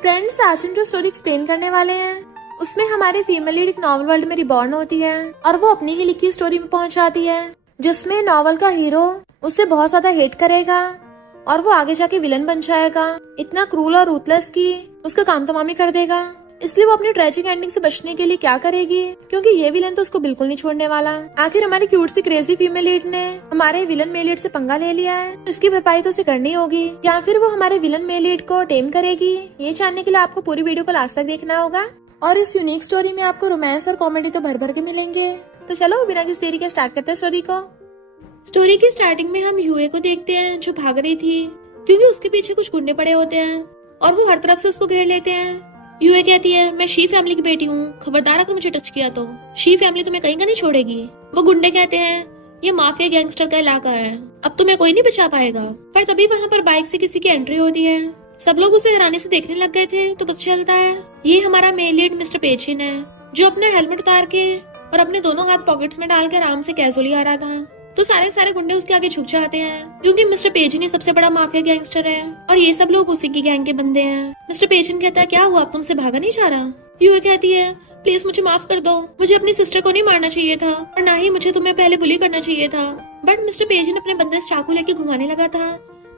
Friends, आज हम जो स्टोरी एक्सप्लेन करने वाले हैं उसमें हमारी फीमेल लीड एक नॉवल वर्ल्ड में रिबॉर्न होती है और वो अपनी ही लिखी स्टोरी में पहुंच जाती है जिसमें नॉवल का हीरो उससे बहुत ज्यादा हेट करेगा और वो आगे जाके विलन बन जाएगा। इतना क्रूल और रूथलेस कि उसका काम तमाम ही कर देगा। इसलिए वो अपनी ट्रेजिक एंडिंग से बचने के लिए क्या करेगी, क्योंकि ये विलन तो उसको बिल्कुल नहीं छोड़ने वाला। आखिर हमारी क्यूट सी क्रेजी फीमेल लीड ने हमारे विलन मेल लीड से पंगा ले लिया है, तो इसकी भरपाई तो उसे करनी होगी, या फिर वो हमारे विलन मेल लीड को टेम करेगी। ये जानने के लिए आपको पूरी वीडियो को लास्ट तक देखना होगा और इस यूनिक स्टोरी में आपको रोमांस और कॉमेडी तो भर भर के मिलेंगे। तो चलो बिना किसी देरी के स्टार्ट करते हैं स्टोरी को। स्टोरी की स्टार्टिंग में हम यूए को देखते हैं जो भाग रही थी क्योंकि उसके पीछे कुछ गुंडे पड़े होते हैं और वो हर तरफ से उसको घेर लेते हैं। यूए कहती है, मैं शी फैमिली की बेटी हूँ, खबरदार अगर मुझे टच किया तो शी फैमिली तुम्हें कहीं का नहीं छोड़ेगी। वो गुंडे कहते हैं, ये माफिया गैंगस्टर का इलाका है, अब तुम्हें कोई नहीं बचा पाएगा। पर तभी वहाँ पर बाइक से किसी की एंट्री होती है। सब लोग उसे हैरानी से देखने लग गए थे तो पता चलता है ये हमारा मेल लीड मिस्टर पेचिन है जो अपना हेलमेट उतार के और अपने दोनों हाथ पॉकेट्स में डाल के आराम से कैजुअली आ रहा था। तो सारे गुंडे उसके आगे झुक जाते हैं क्योंकि मिस्टर पेजिन ही सबसे बड़ा माफिया गैंगस्टर है और ये सब लोग उसी की गैंग के बंदे हैं। मिस्टर पेजिन कहता है, क्या हुआ, अब तुमसे भागा नहीं जा रहा। यूए कहती है, प्लीज मुझे माफ कर दो, मुझे अपनी सिस्टर को नहीं मारना चाहिए था और ना ही मुझे तुम्हें पहले बुली करना चाहिए था। बट मिस्टर पेजिन अपने बंदे से चाकू लेके घुमाने लगा था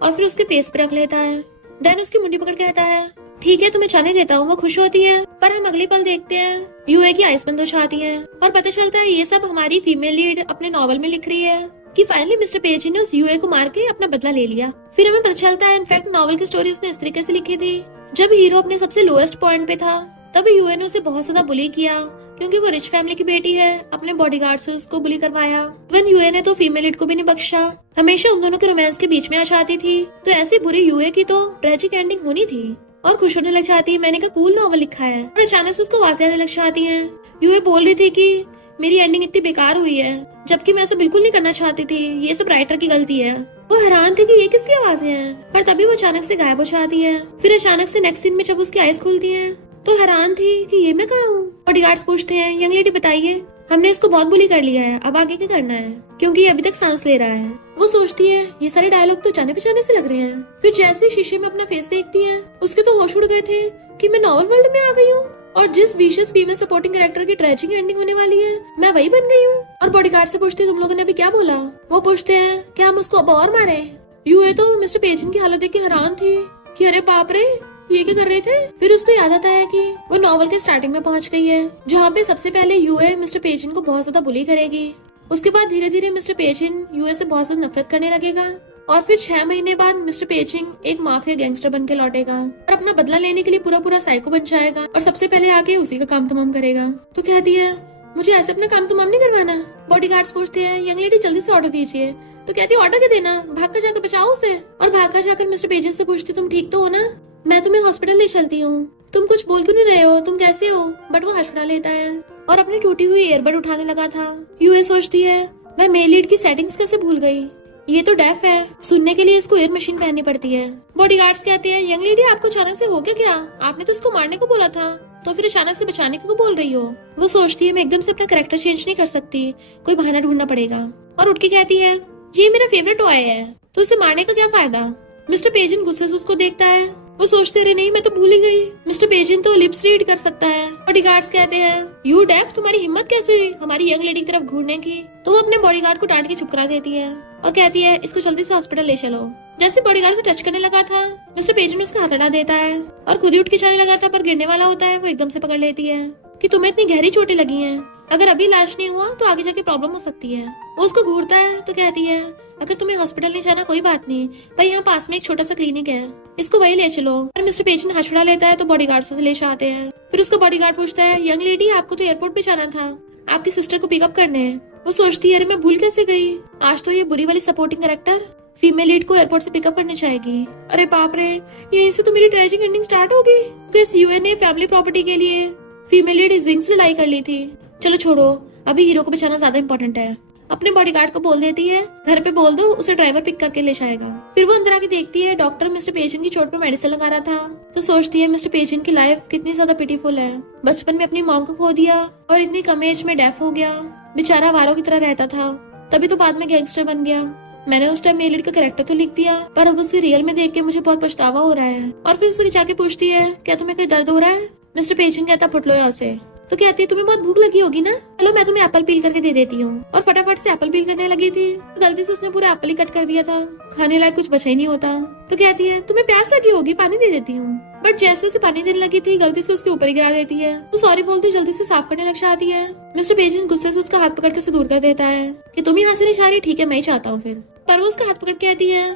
और फिर उसके फेस पे रख लेता है। देन उसकी मुंडी पकड़ कहता है, ठीक है तुम्हें जाने देता हूँ। वो खुश होती है पर हम अगले पल देखते हैं यूए की आइस बंद हो जाती है और पता चलता है ये सब हमारी फीमेल लीड अपने नॉवल में लिख रही है कि फाइनली मिस्टर पेजिन ने उस यूए को मार के अपना बदला ले लिया। फिर हमें पता चलता है इनफैक्ट नॉवल की स्टोरी उसने इस तरीके से लिखी थी, जब हीरो अपने सबसे लोएस्ट पॉइंट पे था तब यूए ने उसे बहुत ज्यादा बुली किया क्योंकि वो रिच फैमिली की बेटी है। अपने बॉडीगार्ड से उसको बुली करवाया। इवन यूए ने तो फीमेल लीड को भी नहीं बख्शा, हमेशा उन दोनों के रोमांस के बीच में आ जाती थी। तो ऐसी बुरी यूए की तो ट्रेजिक एंडिंग होनी थी और खुश होने लग जाती है, मैंने का कूल नॉवल लिखा है। और अचानक से उसको आवाजें आने लग जाती है। यूए बोल रही थी कि मेरी एंडिंग इतनी बेकार हुई है जबकि मैं ऐसा बिल्कुल नहीं करना चाहती थी, ये सब राइटर की गलती है। वो हैरान थी कि ये किसकी आवाजें हैं, पर तभी वो अचानक से गायब हो जाती है। फिर अचानक से नेक्स्ट सीन में जब उसकी आईज खुलती है तो हैरान थी कि ये मैं कहाँ हूँ। बॉडीगार्ड्स पूछते हैं, यंग लेडी बताइए, हमने इसको बहुत बुली कर लिया है, अब आगे क्या करना है, क्योंकि ये अभी तक सांस ले रहा है। वो सोचती है ये सारे डायलॉग तो जाने पहचाने से लग रहे हैं। फिर जैसे शीशे में अपना फेस देखती है उसके तो होश उड़ गए थे कि मैं नॉवल वर्ल्ड में आ गई हूँ और जिस विशियस फीमेल सपोर्टिंग कैरेक्टर की ट्रेजिक एंडिंग होने वाली है मैं वही बन गई हूँ। और बॉडीगार्ड से पूछती है, तुम लोगों ने अभी क्या बोला। वो पूछते हैं, क्या हम उसको अब और मारे। यूए तो मिस्टर पेजिन की हालत देख के हैरान थी कि अरे बाप रे ये क्या कर रहे थे। फिर उसको याद आता है कि वो नॉवल के स्टार्टिंग में पहुंच गई है जहाँ पे सबसे पहले यूए मिस्टर पेजिन को बहुत ज्यादा बुली करेगी। उसके बाद धीरे धीरे मिस्टर पेजिन यूए से बहुत ज्यादा नफरत करने लगेगा और फिर 6 महीने बाद मिस्टर पेजिन एक माफिया गैंगस्टर बन के लौटेगा और अपना बदला लेने के लिए पूरा साइको बन जाएगा और सबसे पहले आके उसी का काम तमाम करेगा। तो कहती है, मुझे ऐसे अपना काम तमाम नहीं करवाना। बॉडीगार्ड्स पूछते हैं, यंग लेडी जल्दी से ऑर्डर दीजिए। तो कहती है, ऑर्डर क्या देना, भाग कर जाकर बचाओ उसे। और भाग कर जाकर मिस्टर पेजिन से पूछती, तुम ठीक तो हो ना, मैं तुम्हें हॉस्पिटल ले चलती हूँ, तुम कुछ बोल क्यों नहीं रहे हो, तुम कैसे हो। बट वो हंसड़ा लेता है और अपनी टूटी हुई ईयरबड उठाने लगा था। यूए सोचती है, मैं मेल लीड की सेटिंग्स कैसे भूल गई, ये तो डेफ है, सुनने के लिए इसको ईयर मशीन पहननी पड़ती है। बॉडीगार्ड्स कहते हैं, यंग लेडी आपको अचानक से हो क्या, आपने तो इसको मारने को बोला था, तो फिर अचानक से बचाने को बोल रही हो। वो सोचती है, मैं एकदम से अपना कैरेक्टर चेंज नहीं कर सकती, कोई बहाना ढूंढना पड़ेगा। और उठ के कहती है, ये मेरा फेवरेट टॉय है, तो इसे मारने का क्या फायदा। मिस्टर पेजिन गुस्से से उसको देखता है। वो सोचते रहे, नहीं मैं तो भूल ही गई, मिस्टर पेजिन तो लिप्स रीड कर सकता है। बॉडीगार्ड्स कहते हैं, यू डेफ, तुम्हारी हिम्मत कैसे हुई हमारी यंग लेडी की तरफ घूरने की। तो वो अपने बॉडीगार्ड को डांट के चुप करा देती है और कहती है, इसको जल्दी से हॉस्पिटल ले चलो। जैसे बॉडीगार्ड से टच करने लगा था मिस्टर पेजिन उसका हाथ हटा देता है और खुद ही उठ के चलने लगा था, पर गिरने वाला होता है। वो एकदम से पकड़ लेती है कि तुम्हें इतनी गहरी चोटें लगी हैं, अगर अभी इलाज नहीं हुआ तो आगे जाके प्रॉब्लम हो सकती है। वो उसको घूरता है तो कहती है, अगर तुम्हें हॉस्पिटल नहीं जाना कोई बात नहीं, पर यहाँ पास में एक छोटा सा क्लिनिक है, इसको वही ले चलो। और मिस्टर पेजिन हंसड़ा लेता है तो बॉडीगार्ड से ले आते हैं। फिर उसको बॉडीगार्ड पूछता है, यंग लेडी आपको तो एयरपोर्ट पे जाना था, आपकी सिस्टर को पिकअप करने। वो सोचती है, अरे मैं भूल कैसे गई, आज तो ये बुरी वाली सपोर्टिंग कैरेक्टर फीमेल लीड को एयरपोर्ट से पिकअप करने जाएगी। अरे बाप रे, यहीं से तो मेरी ट्रेजिक एंडिंग स्टार्ट होगी। तो इस यूए ने फैमिली प्रॉपर्टी के लिए फीमेल लीड जिंग से लड़ाई कर ली थी। चलो छोड़ो, अभी हीरो को बचाना ज्यादा इम्पोर्टेंट है। अपने बॉडीगार्ड को बोल देती है, घर पे बोल दो उसे ड्राइवर पिक करके ले जाएगा। फिर वो अंदर आके देखती है डॉक्टर मिस्टर पेजिन की चोट पे मेडिसिन लगा रहा था। तो सोचती है, मिस्टर पेजिन की लाइफ कितनी ज्यादा पिटीफुल है, बचपन में अपनी मॉम को खो दिया और इतनी कम एज में डेफ हो गया, बेचारा वारों की तरह रहता था, तभी तो बाद में गैंगस्टर बन गया। मैंने उस टाइम मेलिड का कैरेक्टर तो लिख दिया, पर अब उसे रियल में देख के मुझे बहुत पछतावा हो रहा है। और फिर उसे जाके पूछती है, क्या तुम्हें कोई दर्द हो रहा है? मिस्टर पेजिन कहता, फुट लो यहाँ से। तो कहती है, तुम्हें बहुत भूख लगी होगी ना, चलो मैं तुम्हें एप्पल पील करके दे देती हूँ। और फटाफट से एप्पल पील करने लगी थी, तो गलती से उसने पूरा एप्पल ही कट कर दिया था। खाने लायक कुछ बचा ही नहीं होता। तो कहती है, तुम्हें प्यास लगी होगी, पानी दे देती हूँ। बट जैसे उसे पानी देने लगी थी, गलती से उसके ऊपर ही गिरा देती है। तो सॉरी बोलती जल्दी से साफ करने लग जाती है। मिस्टर पेजिन गुस्से से उसका हाथ पकड़ के उसे दूर कर देता है कि तुम यहाँ से नहीं जा रही, ठीक है मैं ही चाहता हूँ। फिर पर वो उसका हाथ पकड़ के कहती है,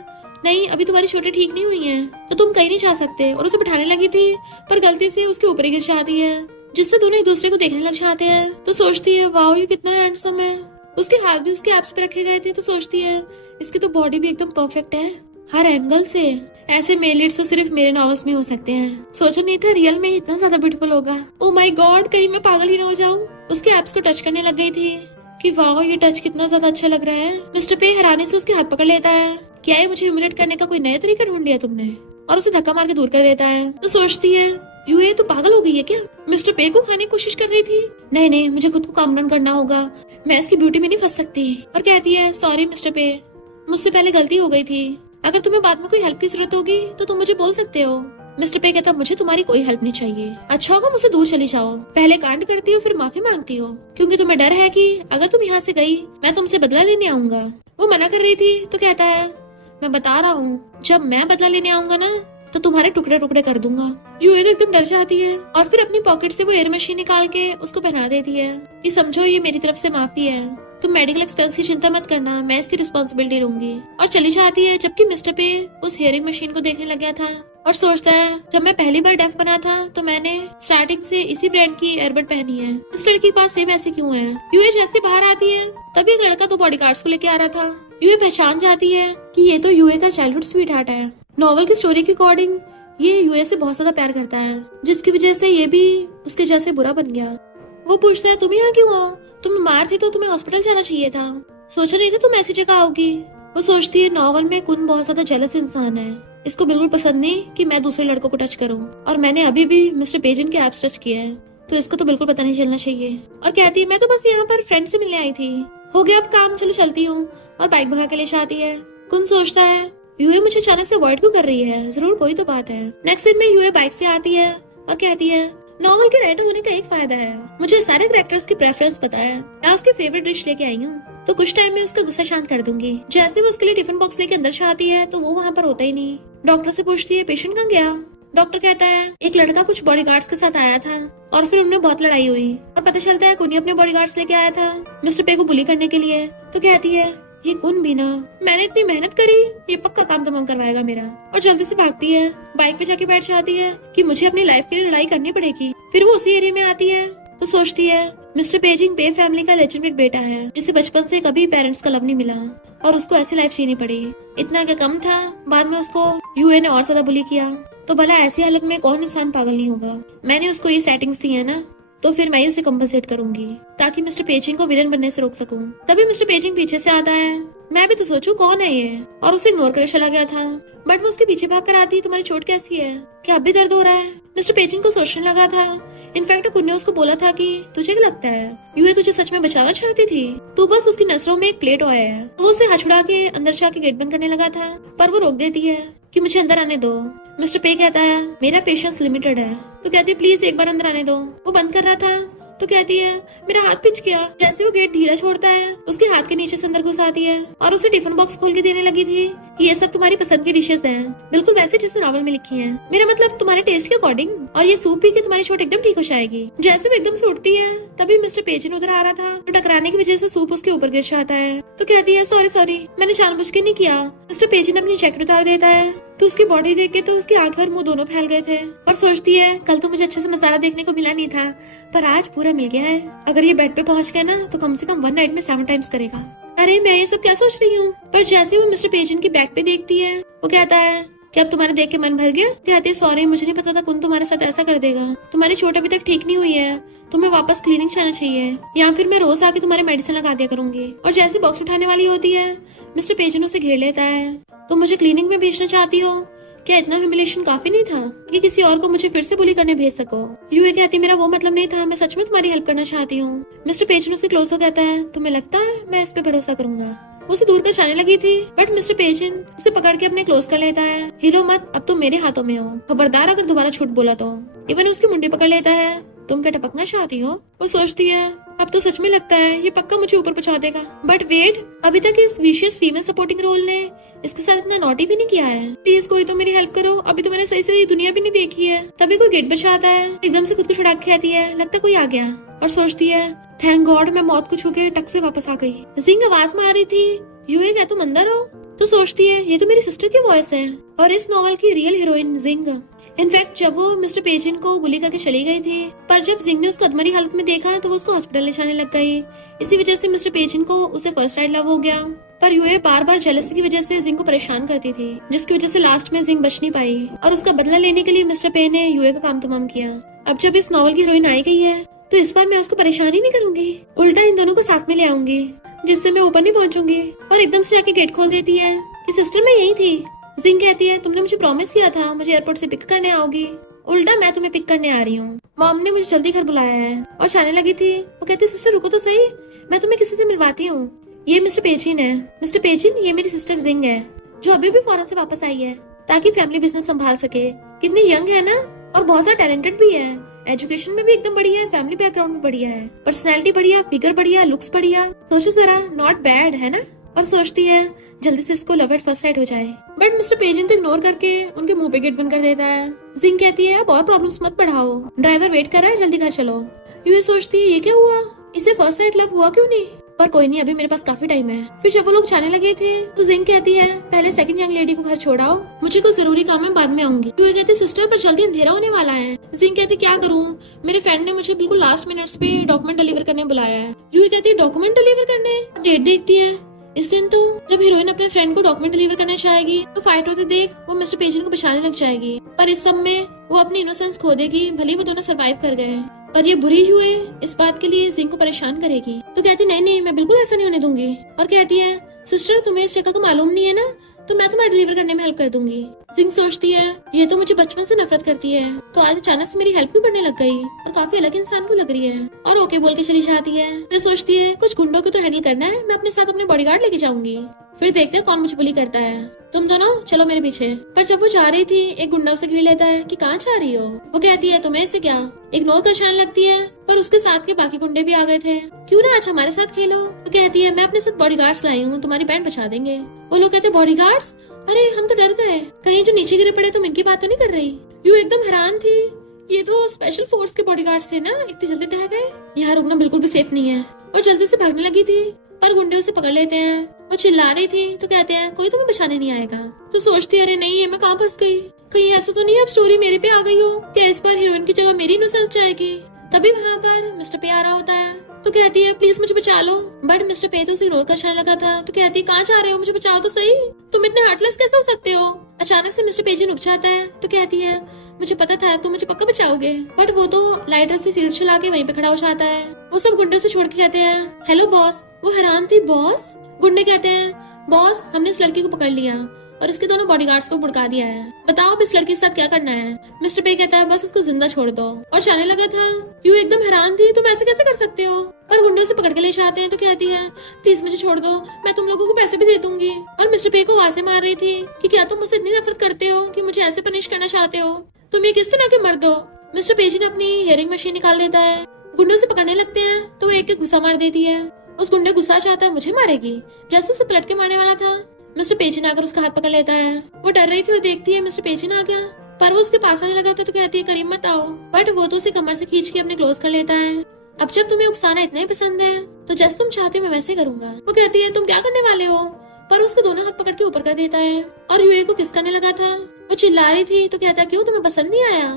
नहीं अभी तुम्हारी चोटें ठीक नहीं हुई हैं, तो तुम कहीं नहीं जा सकते। और उसे बिठाने लगी थी, पर गलती से उसके ऊपर ही गिर जाती है, जिससे दोनों एक दूसरे को देखने लग जाते हैं। तो सोचती है, वाओ ये कितना हैंडसम है। उसके हाथ भी उसके एब्स पे रखे गए थे, तो सोचती है इसकी तो बॉडी भी एकदम परफेक्ट है हर एंगल से। ऐसे मेल लीड्स तो सिर्फ मेरे नॉवेल्स में हो सकते हैं। सोचा नहीं था रियल में इतना ज्यादा ब्यूटीफुल होगा। ओ माय गॉड, कहीं मैं पागल ही ना हो जाऊं। उसके एब्स को टच करने लग गई थी कि वाह ये टच कितना ज्यादा अच्छा लग रहा है। मिस्टर पे हैरानी से उसके हाथ पकड़ लेता है, क्या ये मुझे ह्यूमिलेट करने का कोई नया तरीका ढूंढ लिया तुमने? और उसे धक्का मार के दूर कर देता है। तो सोचती है, ये तो पागल हो गई है क्या? मिस्टर पे को खाने की कोशिश कर रही थी। नहीं मुझे खुद को काम डाउन करना होगा, मैं इसकी ब्यूटी में नहीं फंस सकती। और कहती है, सॉरी मिस्टर पे, मुझसे पहले गलती हो गई थी। अगर तुम्हें बाद में कोई हेल्प की जरूरत होगी तो तुम मुझे बोल सकते हो। मिस्टर पे कहता, मुझे तुम्हारी कोई हेल्प नहीं चाहिए। अच्छा होगा मुझसे दूर चली जाओ, पहले कांड करती हो फिर माफी मांगती हो, क्योंकि तुम्हें डर है कि अगर तुम यहाँ से गई मैं तुमसे बदला लेने आऊंगा। वो मना कर रही थी, तो कहता है, मैं बता रहा हूँ जब मैं बदला लेने आऊंगा ना तो तुम्हारे टुकड़े टुकड़े कर दूंगा। यूए तो एकदम डर जाती है और फिर अपनी पॉकेट से वो एयर मशीन निकाल के उसको पहना देती है कि समझो ये मेरी तरफ से माफी है, तुम मेडिकल एक्सपेंस की चिंता मत करना, मैं इसकी रिस्पॉन्सिबिलिटी लूंगी। और चली जाती है, जबकि मिस्टर पे उस हेयरिंग मशीन को देखने लग गया था और सोचता है, जब मैं पहली बार डेफ बना था तो मैंने स्टार्टिंग से इसी ब्रांड की एयरबड पहनी है, इस लड़की के पास सेम ऐसी क्यों है? यूए जैसे बाहर आती है तभी एक लड़का दो बॉडीगार्ड्स को लेके आ रहा था। यूए पहचान जाती है कि ये तो यूए का चाइल्डहुड स्वीट हार्ट है। नॉवल की स्टोरी के अकॉर्डिंग ये यूए से बहुत ज्यादा प्यार करता है, जिसकी वजह से ये भी उसके जैसे बुरा बन गया। वो पूछता है, तुम यहाँ क्यों हो? तुम बीमार थी तो तुम्हें हॉस्पिटल जाना चाहिए था, सोचा नहीं था तुम ऐसी जगह आओगी। वो सोचती है, नॉवल में कुन बहुत ज्यादा जेलस इंसान है, इसको बिल्कुल पसंद नहीं कि मैं दूसरे लड़कों को टच करूं, और मैंने अभी भी मिस्टर पेजिन के एब्स टच किए हैं, तो इसको तो बिल्कुल पता नहीं चलना चाहिए। और कहती है, मैं तो बस यहाँ पर फ्रेंड से मिलने आई थी, हो गया अब काम, चलो चलती हूँ। और बाइक भगा के ले जाती है। कुन सोचता है, यूए मुझे अचानक से अवॉइड क्यों कर रही है, जरूर कोई तो बात है। नेक्स्ट सीन में यूए बाइक से आती है और कहती है, नॉवल के राइटर होने का एक फायदा है, मुझे सारे कैरेक्टर्स की प्रेफरेंस पता है, मैं उसकी फेवरेट डिश लेके आई हूँ, तो कुछ टाइम में उसका गुस्सा शांत कर दूंगी। जैसे वो उसके लिए टिफिन बॉक्स लेके अंदर से आती है तो वो वहाँ पर होता ही नहीं। डॉक्टर से पूछती है, पेशेंट कहाँ गया? डॉक्टर कहता है, एक लड़का कुछ बॉडीगार्ड्स के साथ आया था और फिर उनमें बहुत लड़ाई हुई, और पता चलता है कुनी अपने बॉडीगार्ड्स लेके आया था मिस्टर पे को बुली करने के लिए। तो कहती है, ये कौन भी ना, मैंने इतनी मेहनत करी, ये पक्का काम तमाम करवाएगा मेरा। और जल्दी से भागती है, बाइक पे जाके बैठ जाती है कि मुझे अपनी लाइफ के लिए लड़ाई करनी पड़ेगी। फिर वो उसी एरिया में आती है तो सोचती है, मिस्टर पेजिंग पे फैमिली का लेजिटिमेट बेटा है, जिसे बचपन से कभी पेरेंट्स का लव नहीं मिला और उसको ऐसी लाइफ जीनी पड़ी। इतना क्या कम था, बाद में उसको यूए ने और ज्यादा बुली किया, तो भला ऐसी हालत में कौन इंसान पागल नहीं होगा। मैंने उसको ये सेटिंग्स दी है ना, तो फिर मैं उसे कंपनसेट करूंगी ताकि मिस्टर पेजिंग को विलन बनने से रोक सकूं। तभी मिस्टर पेजिंग पीछे से आता है, मैं भी तो सोचूं कौन है ये, और उसे इग्नोर कर चला गया था। बट वो उसके पीछे भाग कर आती है, तुम्हारी चोट कैसी है, क्या अब भी दर्द हो रहा है? मिस्टर पेजिंग को सोचने लगा था, इनफैक्ट कुन ने उसको बोला था कि तुझे क्या लगता है यूए तुझे सच में बचाना चाहती थी, तू बस उसकी नजरों में एक प्लेट आया है। तो वो उसे हाथ छुड़ा के अंदर जाके गेट बंद करने लगा था, पर वो रोक देती है कि मुझे अंदर आने दो। मिस्टर पे कहता है, मेरा पेशेंस लिमिटेड है। तो कहती है, प्लीज एक बार अंदर आने दो। वो बंद कर रहा था तो कहती है, मेरा हाथ पिच गया। जैसे वो गेट ढीला छोड़ता है, उसके हाथ के नीचे से अंदर घुस आती है और उसे टिफिन बॉक्स खोल के देने लगी थी कि ये सब तुम्हारी पसंद की डिशेस हैं, बिल्कुल वैसे जैसे नॉवल में लिखी हैं, मेरा मतलब तुम्हारे टेस्ट के अकॉर्डिंग, और ये सूप पी के तुम्हारी चोट एकदम ठीक हो जाएगी। जैसे वो एकदम से उठती है तभी मिस्टर पेजिन उधर आ रहा था, तो टकराने की वजह से सूप उसके ऊपर गिर जाता है। तो कहती है, सॉरी मैंने जानबूझ के नहीं किया। मिस्टर पेजिन अपनी जैकेट उतार देता है तो उसकी बॉडी देख के तो उसकी आंख और मुंह दोनों फैल गए थे, और सोचती है, कल तो मुझे अच्छे से नजारा देखने को मिला नहीं था, पर आज पूरा मिल गया है। अगर ये बेड पे पहुंच गया ना तो कम से कम 1 नाइट में 7 टाइम्स करेगा। अरे मैं ये सब क्या सोच रही हूँ। पर जैसे वो मिस्टर पेजिन की बैक पे देखती है, वो कहता है कि अब तुम्हारे देख के मन भर गया? कहती है, सॉरी मुझे नहीं पता था कौन तुम्हारे साथ ऐसा कर देगा, तुम्हारी चोट अभी तक ठीक नहीं हुई है, तुम्हें वापस क्लिनिक जाना चाहिए, या फिर मैं रोज आके तुम्हारे मेडिसिन लगा दिया करूंगी। और जैसे बॉक्स उठाने वाली होती है, मिस्टर पेजिन उसे घेर लेता है, तो मुझे क्लिनिक में भेजना चाहती हो? क्या इतना ह्यूमिलेशन काफी नहीं था कि किसी और को मुझे फिर से बुली करने भेज सको? यूए कहती, मेरा वो मतलब नहीं था, मैं सच में तुम्हारी हेल्प करना चाहती हूँ। मिस्टर पेजिन उसके क्लोज हो कहता है, तुम्हें लगता है मैं इस पे भरोसा करूंगा? वो उसे दूर कर जाने लगी थी, बट मिस्टर पेजेंट उसे पकड़ के अपने क्लोज कर लेता है। हिलो मत, अब तुम मेरे हाथों में हो, खबरदार अगर दोबारा झूठ बोला तो। इवन उसकी मुंडी पकड़ लेता है। तुम क्या टपकना चाहती हो? वो सोचती है अब तो सच में लगता है ये पक्का मुझे ऊपर पहुंचा देगा। बट वेट, अभी तक इस विशियस फीमेल सपोर्टिंग रोल ने इसके साथ इतना नॉटी भी नहीं किया है। प्लीज कोई तो मेरी हेल्प करो, अभी तो मैंने सही से ये दुनिया भी नहीं देखी है। तभी कोई गेट बचाता है, एकदम से खुद को छुड़ा के कहती है लगता कोई आ गया, और सोचती है थैंक गॉड मैं मौत को छू के टक से वापस आ गई। जिंग आवाज मार रही थी, यूए क्या तुम अंदर हो? तो सोचती है ये तो मेरी सिस्टर की वॉइस है और इस नॉवल की रियल हीरोइन जिंग। इनफैक्ट जब वो मिस्टर पेजेंट को गोली करके चली गई थी, पर जब जिंग ने उसको अधमरी हालत में देखा तो वो उसको हॉस्पिटल ले जाने लग गई। इसी वजह से मिस्टर पेजेंट को उसे फर्स्ट साइड लव हो गया। पर यूए बार बार जेलसी की वजह से जिंग को परेशान करती थी, जिसकी वजह से लास्ट में जिंग बच नहीं पाई और उसका बदला लेने के लिए मिस्टर पे ने यूए का काम तमाम किया। अब जब इस नॉवल की हीरोइन आई गई है तो इस बार मैं उसको परेशान ही नहीं करूंगी, उल्टा इन दोनों को साथ में ले आऊंगी, जिससे मैं ऊपर नहीं पहुंचूंगी। और एकदम से आके गेट खोल देती है कि सिस्टर मैं यही थी। जिंग कहती है तुमने मुझे प्रॉमिस किया था मुझे एयरपोर्ट से पिक करने आओगी, उल्टा मैं तुम्हें पिक करने आ रही हूँ। मॉम ने मुझे जल्दी घर बुलाया है। और जाने लगी थी, वो कहती सिस्टर रुको तो सही, मैं तुम्हें किसी से मिलवाती हूँ। ये मिस्टर पेजिन है। मिस्टर पेजिन, ये मेरी सिस्टर जिंग है जो अभी भी फॉरेन से वापस आई है ताकि फैमिली बिजनेस संभाल सके। कितनी यंग है ना, और बहुत ज्यादा टैलेंटेड भी है। एजुकेशन में भी एकदम बढ़िया है, फैमिली बैकग्राउंड में बढ़िया है, पर्सनैलिटी बढ़िया, फिगर बढ़िया, लुक्स बढ़िया। सोचो जरा, नॉट बैड है ना। और सोचती है जल्दी से इसको लव एट फर्स्ट साइट हो जाए। बट मिस्टर पेजेंट तो इग्नोर करके उनके मुंह पे गेट बंद कर देता है। जिंग कहती है अब और प्रॉब्लम्स मत बढ़ाओ, ड्राइवर वेट कर रहा है, जल्दी घर चलो। यूए सोचती है ये क्या हुआ, इसे फर्स्ट साइट लव हुआ क्यों नहीं? पर कोई नहीं, अभी मेरे पास काफी टाइम है। फिर जब वो लोग जाने लगे थे तो जिंग कहती है पहले सेकंड यंग लेडी को घर छोड़ाओ, मुझे कुछ जरूरी काम है, बाद में आऊंगी। यूए कहती सिस्टर पर जल्दी अंधेरा होने वाला है। जिंग कहती क्या करूं, मेरे फ्रेंड ने मुझे बिल्कुल लास्ट मिनट्स पे डॉक्यूमेंट डिलीवर करने बुलाया है। यूए कहती डॉक्यूमेंट डिलीवर करने? डेट देखती है। इस दिन तो जब हीरोइन अपने फ्रेंड को डॉक्यूमेंट डिलीवर करना चाहेगी तो फाइट होते देख वो मिस्टर पेजेंट को बचाने लग जाएगी। पर इस सब में वो अपनी इनोसेंस खो देगी, भले वो दोनों सरवाइव कर गए। पर ये बुरी यूए इस बात के लिए जिंग को परेशान करेगी। तो कहती नहीं मैं बिल्कुल ऐसा नहीं होने दूंगी। और कहती है सिस्टर तुम्हें इस जगह का मालूम नहीं है ना, तो मैं तुम्हें डिलीवर करने में हेल्प कर दूंगी। जिंग सोचती है ये तो मुझे बचपन से नफरत करती है, तो आज अचानक से मेरी हेल्प क्यों करने लग गई और काफी अलग इंसान क्यों लग रही है। और ओके बोल के चली जाती है। फिर सोचती है कुछ गुंडों को तो हैंडल करना है, मैं अपने साथ अपने बॉडीगार्ड लेके जाऊंगी, फिर देखते हैं कौन मुझे बुली करता है। तुम दोनों चलो मेरे पीछे। पर जब वो जा रही थी एक गुंडा उसे घेर लेता है कि कहाँ जा रही हो। वो कहती है तुम्हें इससे क्या, इग्नोर कर जाने लगती है। पर उसके साथ के बाकी गुंडे भी आ गए थे, क्यों ना आज हमारे साथ खेलो। वो कहती है मैं अपने साथ बॉडीगार्ड्स लाई हूँ, तुम्हारी बैंड बचा देंगे। वो लोग कहते बॉडीगार्ड्स, अरे हम तो डर गए, कहीं जो नीचे गिरे पड़े तुम इनकी बात तो नहीं कर रही। यू एकदम हैरान थी, ये तो स्पेशल फोर्स के बॉडीगार्ड्स थे ना, इतनी जल्दी ढह गए, यहाँ रुकना बिल्कुल भी सेफ नहीं है। और जल्दी से भागने लगी थी पर गुंडे उसे पकड़ लेते हैं। वो चिल्ला रही थी तो कहते हैं कोई तुम्हें बचाने नहीं आएगा। तो सोचती अरे नहीं है मैं कहाँ फंस गई, कहीं ऐसा तो नहीं अब स्टोरी मेरे पे आ गई हो, क्या इस बार हीरोइन की जगह मेरी इनोसेंस जाएगी। तभी वहाँ पर मिस्टर पे आ रहा होता है तो कहती है प्लीज मुझे बचा लो। बट मिस्टर पे तो उसे रोक कर जाने लगा था। तो कहती है कहाँ जा रहे हो, मुझे बचाओ तो सही, तुम इतने हार्टलेस कैसे हो सकते हो। अचानक से मिस्टर पेजी रुक जाता है तो कहती है मुझे पता था तुम मुझे पक्का बचाओगे। बट वो तो लाइटर से सीट चला के वहीं पे खड़ा हो जाता है। वो सब गुंडे से छोड़ के कहते हैं हेलो बॉस। वो हैरान थी, बॉस? गुंडे कहते हैं बॉस हमने इस लड़की को पकड़ लिया और इसके दोनों बॉडीगार्ड्स को भड़का दिया है, बताओ अब इस लड़की के साथ क्या करना है। मिस्टर पे कहता है बस इसको जिंदा छोड़ दो। और जाने लगा था। यू एकदम हैरान थी, तुम ऐसे कैसे कर सकते हो। पर गुंडे उसे पकड़ के ले जाते हैं तो कहती है प्लीज मुझे छोड़ दो, मैं तुम लोगों को पैसे भी दे दूंगी। और मिस्टर पे को आवाजें मार रही थी कि क्या तुम मुझसे इतनी नफरत करते हो कि मुझे ऐसे पनिश करना चाहते हो, तुम ये किस तरह के मर्द हो। मिस्टर पेजी ने अपनी हेयरिंग मशीन निकाल देता है, गुंडे उसे पकड़ने लगते हैं तो वो एक एक गुस्सा मार देती है। उस गुंडे गुस्सा चाहता है मुझे मारेगी, जैसे उसे पलट के मारने वाला था। मिस्टर पेजिन आकर उसका हाथ पकड़ लेता है। वो डर रही थी, वो देखती है मिस्टर पेजिन आ गया, पर वो उसके पास आने लगा था तो कहती है करीब मत आओ। बट वो तो उसे कमर से खींच के अपने क्लोज कर लेता है। अब जब तुम्हें उकसाना इतना ही पसंद है तो जैसे तुम चाहते हो मैं वैसे करूंगा। वो कहती है तुम क्या करने वाले हो, पर उसके दोनों हाथ पकड़ के ऊपर कर देता है और यूए को किस करने लगा था। वो चिल्ला रही थी तो कहता है क्यों तुम्हें पसंद नहीं आया,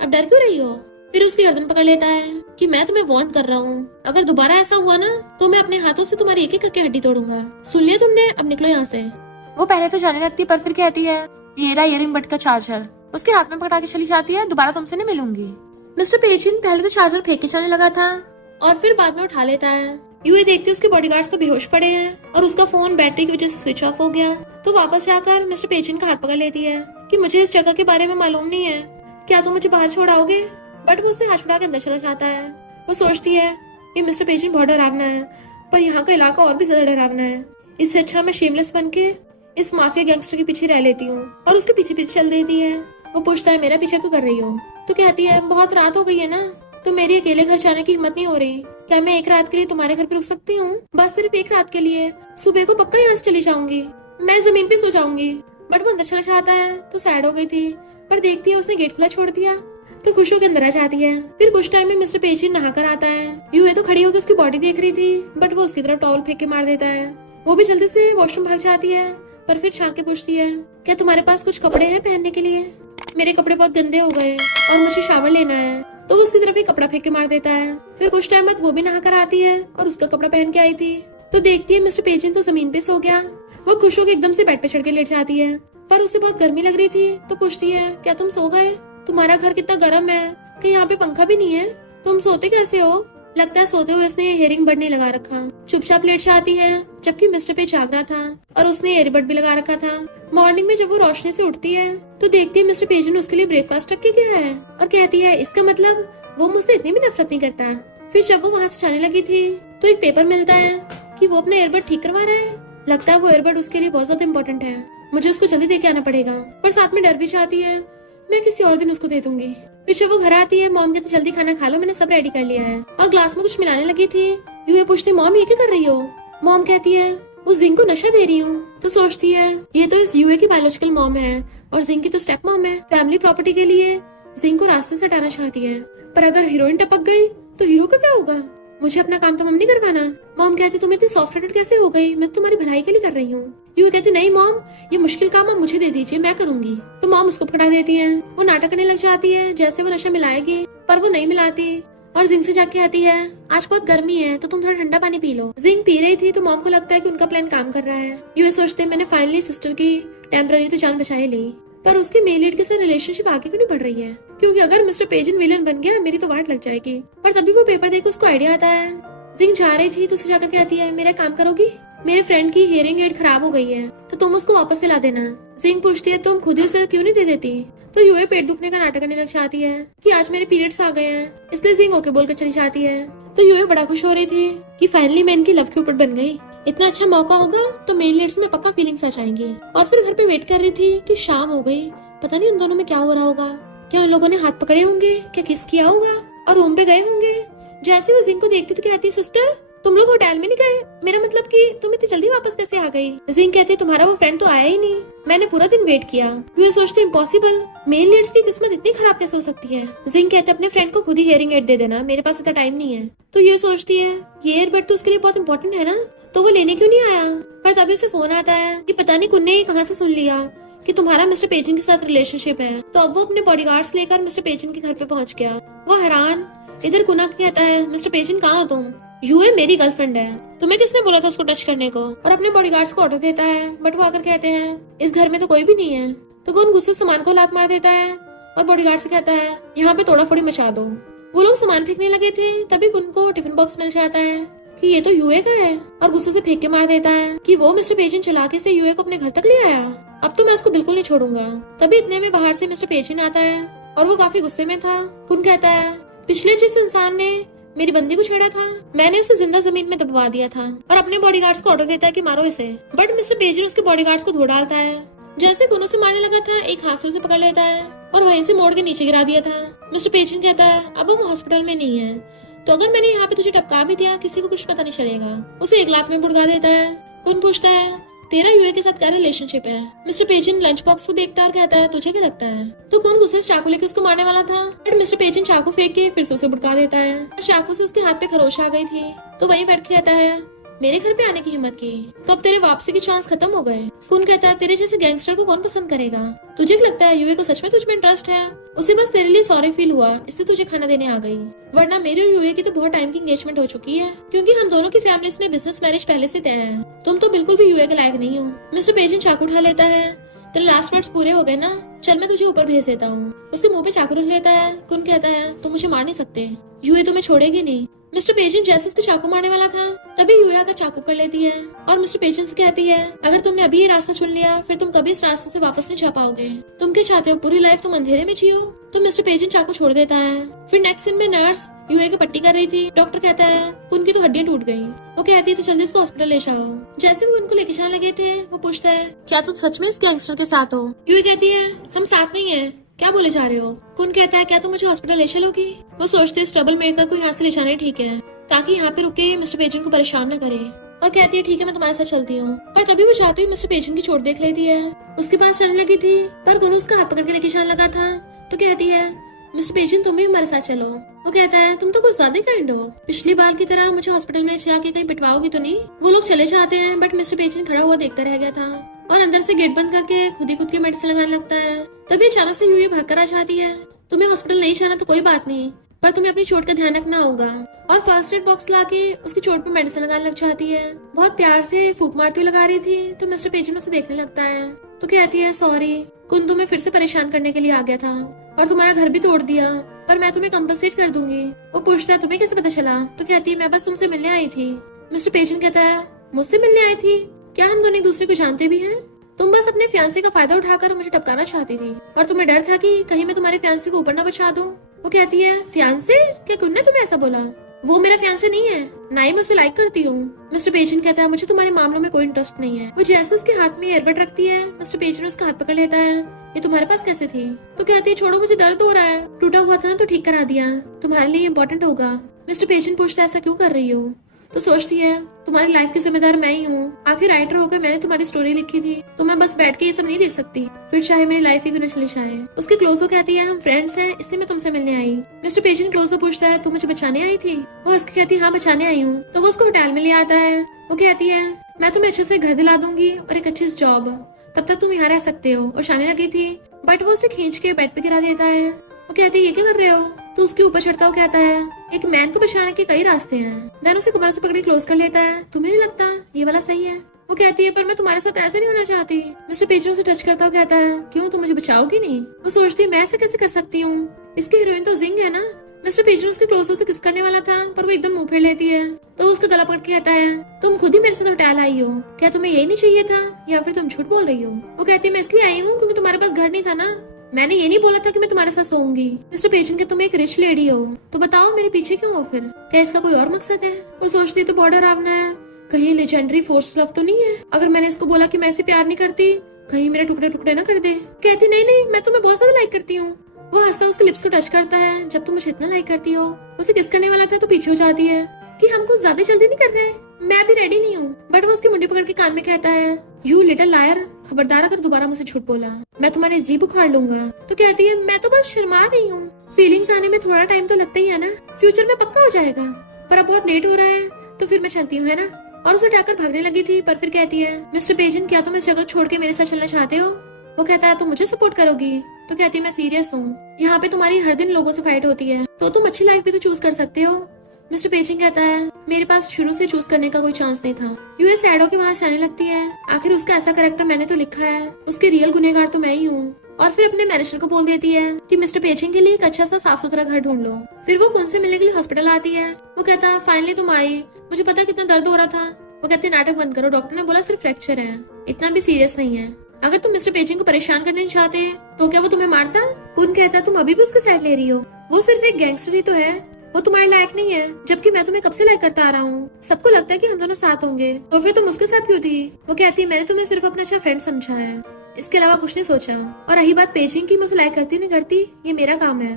अब डर क्यों रही हो। फिर उसकी गर्दन पकड़ लेता है कि मैं तुम्हें वार्न कर रहा हूँ, अगर दोबारा ऐसा हुआ ना तो मैं अपने हाथों से तुम्हारी एक एक करके हड्डी तोड़ूंगा, सुन लिया तुमने, अब निकलो यहाँ से। वो पहले तो जाने लगती है पर फिर कहती है ये रहा इयरिंग बट का चार्जर, उसके हाथ में पकड़ा के चली जाती है, दोबारा तुमसे नहीं मिलूंगी। मिस्टर पेजिन पहले तो चार्जर फेंक के जाने लगा था और फिर बाद में उठा लेता है। यूए देखते उसके बॉडीगार्ड्स तो बेहोश पड़े हैं और उसका फोन बैटरी की वजह से स्विच ऑफ हो गया। तो वापस जाकर मिस्टर पेजिन का हाथ पकड़ लेती है कि मुझे इस जगह के बारे में मालूम नहीं है, क्या तुम मुझे बाहर छोड़ाओगे। बट वो उसे हाथ छुड़ा के अंदर चला जाता है। वो सोचती है ये मिस्टर पेजिन बहुत डरावना है, पर यहाँ का इलाका और भी ज्यादा डरावना है। इससे अच्छा मैं शेमलेस बन के इस माफिया गैंगस्टर के पीछे रह लेती हूँ और उसके पीछे पीछे चल देती है। वो पूछता है मेरा पीछा क्यों कर रही हो? तो कहती है बहुत रात हो गई है ना, तो मेरी अकेले घर जाने की हिम्मत नहीं हो रही। क्या मैं एक रात के लिए तुम्हारे घर पे रुक सकती हूँ? बस सिर्फ एक रात के लिए। सुबह को पक्का यहाँ से चली जाऊंगी, मैं जमीन पे सो जाऊंगी। बट वो अंदर चला जाता है तो सैड हो गई थी, पर देखती है उसने गेट खुला छोड़ दिया तो खुश होकर अंदर आ जाती है। फिर कुछ टाइम में मिस्टर पेजी नहाकर आता है। यूए तो खड़ी होकर उसकी बॉडी देख रही थी, बट वो उसकी तरफ टॉवल फेंक के मार देता है। वो भी जल्दी से वॉशरूम भाग जाती है, पर फिर झांक के पूछती है क्या तुम्हारे पास कुछ कपड़े हैं पहनने के लिए? मेरे कपड़े बहुत गंदे हो गए और मुझे शावर लेना है। तो वो उसकी तरफ ही कपड़ा फेंक के मार देता है। फिर कुछ टाइम बाद वो भी नहाकर आती है और उसका कपड़ा पहन के आई थी, तो देखती है मिस्टर पेजिन तो जमीन पे सो गया। वो खुश होकर एकदम से बेड पे चढ़ के लेट जाती है, पर उसे बहुत गर्मी लग रही थी, तो पूछती है क्या तुम सो गए? तुम्हारा घर कितना गर्म है कि यहाँ पे पंखा भी नहीं है, तुम सोते कैसे हो? लगता है सोते हुए इसने हेयरिंग बड नहीं लगा रखा। चुपचाप लेट जाती है, जबकि मिस्टर पे जाग रहा था और उसने ईयरबड भी लगा रखा था। मॉर्निंग में जब वो रोशनी से उठती है तो देखती है मिस्टर पेज ने उसके लिए ब्रेकफास्ट रख के गया है और कहती है इसका मतलब वो मुझसे इतनी भी नफरत नहीं करता। फिर जब वो वहाँ से जाने लगी थी तो एक पेपर मिलता है कि वो अपना ईयरबड ठीक करवा रहा है। लगता है वो ईयरबड उसके लिए बहुत ज्यादा इम्पोर्टेंट है, मुझे उसको जल्दी दे के आना पड़ेगा। पर साथ में डर भी चाहती है, मैं किसी और दिन उसको दे दूंगी। फिर जब वो घर आती है, मॉम कहती जल्दी खाना खा लो, मैंने सब रेडी कर लिया है, और ग्लास में कुछ मिलाने लगी थी। यूए पूछती मॉम ये क्या कर रही हो? मॉम कहती है उस जिंग को नशा दे रही हूँ। तो सोचती है ये तो इस यूए की बायोलॉजिकल मॉम है और जिंग की तो स्टेप मॉम है। फैमिली प्रॉपर्टी के लिए जिंग को रास्ते से हटाना चाहती है, पर अगर हीरोइन टपक गई तो हीरो का क्या होगा? मुझे अपना काम तो मम नहीं करवाना। मॉम कहती तुम इतनी सॉफ्ट हार्टेड कैसे हो गई? मैं तो तुम्हारी भलाई के लिए कर रही हूँ। यूए कहती नहीं मॉम, ये मुश्किल काम आप मुझे दे दीजिए, मैं करूंगी। तो मॉम उसको पकड़ा देती है। वो नाटक करने लग जाती है जैसे वो नशा मिलाएगी, पर वो नहीं मिलाती और जिंग से जाके आती है आज बहुत गर्मी है तो तुम थोड़ा ठंडा पानी पी लो। जिंग पी रही थी तो मॉम को लगता है कि उनका प्लान काम कर रहा है। यूए सोचते मैंने फाइनली सिस्टर की टेम्पररी तो जान बचा ही ली, पर उसकी मेल लीड के साथ रिलेशनशिप आगे क्यों नहीं बढ़ रही है? क्योंकि अगर मिस्टर पेजिन विलन बन गया मेरी तो वाट लग जाएगी। पर तभी वो पेपर देख उसको आइडिया आता है। जिंग जा रही थी तो उसे जाकर कहती है मेरा काम करोगी? मेरे फ्रेंड की हियरिंग एड खराब हो गई है तो तुम उसको वापस दिला देना। जिंग पूछती है तुम खुद ही उसे क्यों नहीं दे देती? तो यूए पेट दुखने का नाटक करने लग जाती है कि आज मेरे पीरियड्स आ गए हैं, इसलिए जिंग ओके बोलकर चली जाती है। तो यूए बड़ा खुश हो रही थी कि फाइनली मैं इनकी लव की ऊपर बन गई, इतना अच्छा मौका होगा तो मेन लीड्स में पक्का फीलिंग्स आ जाएंगी। और फिर घर पे वेट कर रही थी कि शाम हो गई, पता नहीं उन दोनों में क्या हो रहा होगा। क्या उन लोगों ने हाथ पकड़े होंगे, क्या किस किया होगा और रूम पे गए होंगे। जैसे वो जिंग को देखती तो कहती सिस्टर तुम लोग होटल में नहीं गए? मेरा मतलब कि तुम इतनी जल्दी वापस कैसे आ गई? जिंग कहती तुम्हारा वो फ्रेंड तो आया ही नहीं, मैंने पूरा दिन वेट किया। वे सोचते इम्पॉसिबल, मेन लीड्स की किस्मत इतनी खराब कैसे हो सकती है? जिंग कहते अपने फ्रेंड को खुद ही हियरिंग एड दे देना, मेरे पास इतना टाइम नहीं है। तो ये सोचती है ये ईयरबड तो उसके लिए बहुत इंपॉर्टेंट है ना, तो वो लेने क्यों नहीं आया? पर तभी उसे फोन आता है कि पता नहीं कुन्ने कहाँ से सुन लिया कि तुम्हारा मिस्टर पेजिन के साथ रिलेशनशिप है। तो अब वो अपने बॉडीगार्ड्स लेकर मिस्टर पेजिन के घर पे पहुंच गया। वो हैरान, इधर कुना कहता है मिस्टर पेजिन कहाँ हो तुम? यूए मेरी गर्लफ्रेंड है, तुम्हें किसने बोला था उसको टच करने को? और अपने बॉडीगार्ड्स को ऑर्डर देता है, बट वो आकर कहते हैं इस घर में तो कोई भी नहीं है। तो कौन गुस्से से सामान को लात मार देता है और बॉडीगार्ड से कहता है यहाँ पे तोड़ा फोड़ी मचा दो। वो लोग सामान फेंकने लगे थे, तभी उनको टिफिन बॉक्स मिल जाता है कि ये तो यूए का है, और गुस्से से फेंक के मार देता है कि वो मिस्टर पेजिन चलाके से यूए को अपने घर तक ले आया, अब तो मैं उसको बिल्कुल नहीं छोड़ूंगा। तभी इतने में बाहर से मिस्टर पेजिन आता है और वो काफी गुस्से में था। कुन कहता है पिछले जिस इंसान ने मेरी बंदी को छेड़ा था मैंने उसे जिंदा जमीन में दबवा दिया था, और अपने बॉडीगार्ड्स को ऑर्डर देता है कि मारो इसे। बट मिस्टर पेजिन उसके बॉडीगार्ड्स को धो डालता है। जैसे कुन उसे मारने लगा था एक हाथ से उसे पकड़ लेता है और वहीं से मोड़ के नीचे गिरा दिया था। मिस्टर पेजिन कहता है अब हम हॉस्पिटल में नहीं है, तो अगर मैंने यहाँ पे तुझे टपका भी दिया किसी को कुछ पता नहीं चलेगा। उसे एक लात में बुड़गा देता है। कुन पूछता है तेरा यूए के साथ क्या रिलेशनशिप है? मिस्टर पेजिन लंच बॉक्स को देखता है और कहता है तुझे क्या लगता है? तो कौन गुस्से से चाकू लेके उसको मारने वाला था, बट मिस्टर पेजिन चाकू फेंक के फिर से उसे बुड़का देता है और चाकू से उसके हाथ पे खरोश आ गई थी। तो वहीं बैठ के कहता है मेरे घर पे आने की हिम्मत की तो अब तेरे वापसी के चांस खत्म हो गए। कौन कहता है तेरे जैसे गैंगस्टर को कौन पसंद करेगा? तुझे क्या लगता है यूए को सच में तुझ में इंटरेस्ट है? उसे बस तेरे लिए सॉरी फील हुआ इसलिए तुझे खाना देने आ गई, वरना मेरे और यूए की तो बहुत टाइम की एंगेजमेंट हो चुकी है, क्योंकि हम दोनों की फैमिलीज में बिजनेस मैरिज पहले से तय है। तुम तो बिल्कुल भी यूए के लायक नहीं हो। मिस्टर पेजिन चाकू उठा लेता है। तेरे लास्ट वर्ड्स पूरे हो गए ना, चल मैं तुझे ऊपर भेज देता हूँ। उसके मुंह पे चाकू रख लेता है। कुन कहता है तुम मुझे मार नहीं सकते, यूए तुम्हें छोड़ेगी नहीं। मिस्टर पेजिन जैसे उसको चाकू मारने वाला था तभी यूए आकर चाकू कर लेती है और मिस्टर पेजिन से कहती है अगर तुमने अभी ये रास्ता चुन लिया फिर तुम कभी इस रास्ते से वापस नहीं जा पाओगे। तुम क्या चाहते हो, पूरी लाइफ तुम अंधेरे में जियो? तो मिस्टर पेजिन चाकू छोड़ देता है। फिर नेक्स्ट सीन में नर्स यूए की पट्टी कर रही थी। डॉक्टर कहता है कुन की तो हड्डियां टूट गई। वो कहती है तो जल्दी इसको हॉस्पिटल ले जाओ। जैसे वो उनको लेके जाने लगे थे, वो पूछता है क्या तुम सच में इस गैंगस्टर के साथ हो? यूए कहती है हम साथ नहीं है, क्या बोले जा रहे हो? कुन कहता है क्या तुम मुझे हॉस्पिटल ले चलोगी? वो सोचते इस ट्रबल मेकर को यहाँ से ले जाना ही ठीक है, ताकि यहाँ पे रुके मिस्टर पेजन को परेशान न करे। और कहती है ठीक है मैं तुम्हारे साथ चलती हूँ। पर तभी वो जाती हुई मिस्टर पेजन की चोट देख लेती है। उसके पास चलने लगी थी, पर कुन उसका हाथ पकड़ के लेके जाने लगा था। तो कहती है मिस्टर पेजन तुम भी हमारे साथ चलो। वो कहता है तुम तो कुछ ज्यादा काइंड हो, पिछली बार की तरह मुझे हॉस्पिटल में जाके कहीं पिटवाओगी तो नहीं? वो लोग चले जाते हैं, बट मिस्टर पेजन खड़ा हुआ देखता रह गया था और अंदर से गेट बंद करके खुद ही खुद के मेडिसिन लगाने लगता है। तभी अचानक से यूए भाग कर आ जाती है। तुम्हें हॉस्पिटल नहीं जाना तो कोई बात नहीं, पर तुम्हें अपनी चोट का ध्यान रखना होगा। और फर्स्ट एड बॉक्स लाके उसकी चोट पर मेडिसिन लगाने लग जाती है। बहुत प्यार से फूंक मारती हुई लगा रही थी, तो मिस्टर पेजन उसे देखने लगता है। तो कहती है सॉरी कुन, तुम्हें फिर से परेशान करने के लिए आ गया था और तुम्हारा घर भी तोड़ दिया, पर मैं तुम्हें कंपनसेट कर दूंगी। वो पूछता है तुम्हें कैसे पता चला? तो कहती है मैं बस तुमसे मिलने आई थी। मिस्टर पेजन कहता है मुझसे मिलने आई थी? क्या हम दोनों एक दूसरे को जानते भी हैं? तुम बस अपने फियांसे का फायदा उठाकर मुझे टपकाना चाहती थी और तुम्हें डर था कि कहीं मैं तुम्हारे फियांसे को ऊपर ना बचा दूं। वो कहती है फियांसे? क्या कुन ने तुम्हें ऐसा बोला? वो मेरा फियांसे नहीं है, ना ही मैं उसे लाइक करती हूँ। मिस्टर पेजन कहता है मुझे तुम्हारे मामलों में कोई इंटरेस्ट नहीं है। वो जैसे उसके हाथ में एयरबड रखती है, मिस्टर पेजन उसका हाथ पकड़ लेता है। ये तुम्हारे पास कैसे थी? तो कहती है छोड़ो मुझे दर्द हो रहा है, टूटा हुआ था तो ठीक करा दिया, तुम्हारे लिए इम्पोर्टेंट होगा। मिस्टर पेजन पूछता है ऐसा क्यों कर रही हो? तो सोचती है तुम्हारी लाइफ की जिम्मेदार मैं ही हूँ, आखिर राइटर होकर मैंने तुम्हारी स्टोरी लिखी थी, तो मैं बस बैठ के ये सब नहीं देख सकती, फिर चाहे मेरी लाइफ ही क्यों न चली जाए। उसके क्लोजो कहती है हम फ्रेंड्स हैं इसलिए मैं तुमसे मिलने आई। मिस्टर पेजन क्लोजो पूछता है तुम मुझे बचाने आई थी? वो हंस के कहती है हाँ बचाने आई हूँ। तो वो उसको होटल में ले आता है। वो कहती है मैं तुम्हें अच्छे से घर दिला दूंगी और एक अच्छी जॉब, तब तक तुम यहाँ रह सकते हो। और जाने लगी थी, बट वो उसे खींच के बेड पे गिरा देता है। वो कहती है ये क्या कर रहे हो? तो उसके ऊपर चढ़ता हुआ कहता है एक मैन को बचाने के कई रास्ते हैं। देन उसे कमर से पकड़ के क्लोज कर लेता है। तुम्हें नहीं लगता ये वाला सही है? वो कहती है पर मैं तुम्हारे साथ ऐसे नहीं होना चाहती। मिस्टर पेजन उसे टच करता हुआ कहता है क्यों, तुम मुझे बचाओगी नहीं? वो सोचती है मैं ऐसे कैसे कर सकती हूँ, इसकी हीरोइन तो जिंग है ना। मिस्टर पेजन उसके क्लोजो से किस करने वाला था, पर वो एकदम मुंह फेर लेती है। तो उसका गला पकड़ के कहता है तुम खुद ही मेरे साथ होटल आई हो, क्या तुम्हें यही नहीं चाहिए था या फिर तुम झूठ बोल रही हो? वो कहती है मैं इसलिए आई हूँ क्योंकि तुम्हारे पास घर नहीं था ना, मैंने ये नहीं बोला था कि मैं तुम्हारे साथ सोऊंगी। मिस्टर पेजन के तुम एक रिच लेडी हो, तो बताओ मेरे पीछे क्यों हो फिर? क्या इसका कोई और मकसद है? वो सोचती तो बॉर्डर आवना है, कहीं लेजेंडरी फोर्स लव तो नहीं है? अगर मैंने इसको बोला कि मैं इसे प्यार नहीं करती, कहीं मेरे टुकड़े टुकड़े ना कर दे। कहती नहीं नहीं मैं तुम्हें बहुत ज्यादा लाइक करती हूँ। वो हंसता उसके लिप्स को टच करता है जब तुम मुझे इतना लाइक करती हो। उसे किस करने वाला था तो पीछे हो जाती है कि हम कुछ ज्यादा जल्दी नहीं कर रहे, मैं भी रेडी नहीं हूँ। बट वो उसकी मुंडी पकड़ के कान में कहता है यू लिटिल लायर, खबरदार अगर दोबारा मुझसे झूठ बोला मैं तुम्हारे जीभ उखाड़ लूंगा। तो कहती है मैं तो बस शर्मा रही हूँ, फीलिंग्स आने में थोड़ा टाइम तो लगता ही है ना, फ्यूचर में पक्का हो जाएगा, पर अब बहुत लेट हो रहा है तो फिर मैं चलती हूँ है ना। और उसे उठाकर भागने लगी थी, पर फिर कहती है मिस्टर पेजन क्या तुम इस जगह छोड़ के मेरे साथ चलना चाहते हो? वो कहता है तुम मुझे सपोर्ट करोगी? तो कहती है मैं सीरियस हूँ, यहाँ पे तुम्हारी हर दिन लोगों से फाइट होती है, तो तुम अच्छी लाइफ भी तो चूज कर सकते हो। मिस्टर पेजन कहता है मेरे पास शुरू से चूज करने का कोई चांस नहीं था। यूएस एडो के वहाँ जाने लगती है, आखिर उसका ऐसा कैरेक्टर मैंने तो लिखा है, उसके रियल गुनहगार तो मैं ही हूँ। और फिर अपने मैनेजर को बोल देती है कि मिस्टर पेजन के लिए एक अच्छा सा साफ सुथरा घर ढूंढ लो। फिर वो कुन से मिलने के लिए हॉस्पिटल आती है। वो कहता है फाइनली तुम आई, मुझे पता कितना दर्द हो रहा था। वो कहते नाटक बंद करो, डॉक्टर ने बोला सिर्फ फ्रैक्चर है, इतना भी सीरियस नहीं है। अगर तुम मिस्टर पेजन को परेशान करना चाहते तो क्या वो तुम्हें मारता? कुन कहता है तुम अभी भी उसका साइड ले रही हो, वो सिर्फ एक गैंगस्टर ही तो है, वो तुम्हारे लायक नहीं है, जबकि मैं तुम्हें कब से लाइक करता आ रहा हूँ। सबको लगता है कि हम दोनों साथ होंगे, तो फिर तुम उसके साथ क्यों थी? वो कहती है मैंने तुम्हें सिर्फ अपना अच्छा फ्रेंड समझा है, इसके अलावा कुछ नहीं सोचा। और रही बात पेजिंग की, मुझे लाइक करती नहीं करती ये मेरा काम है,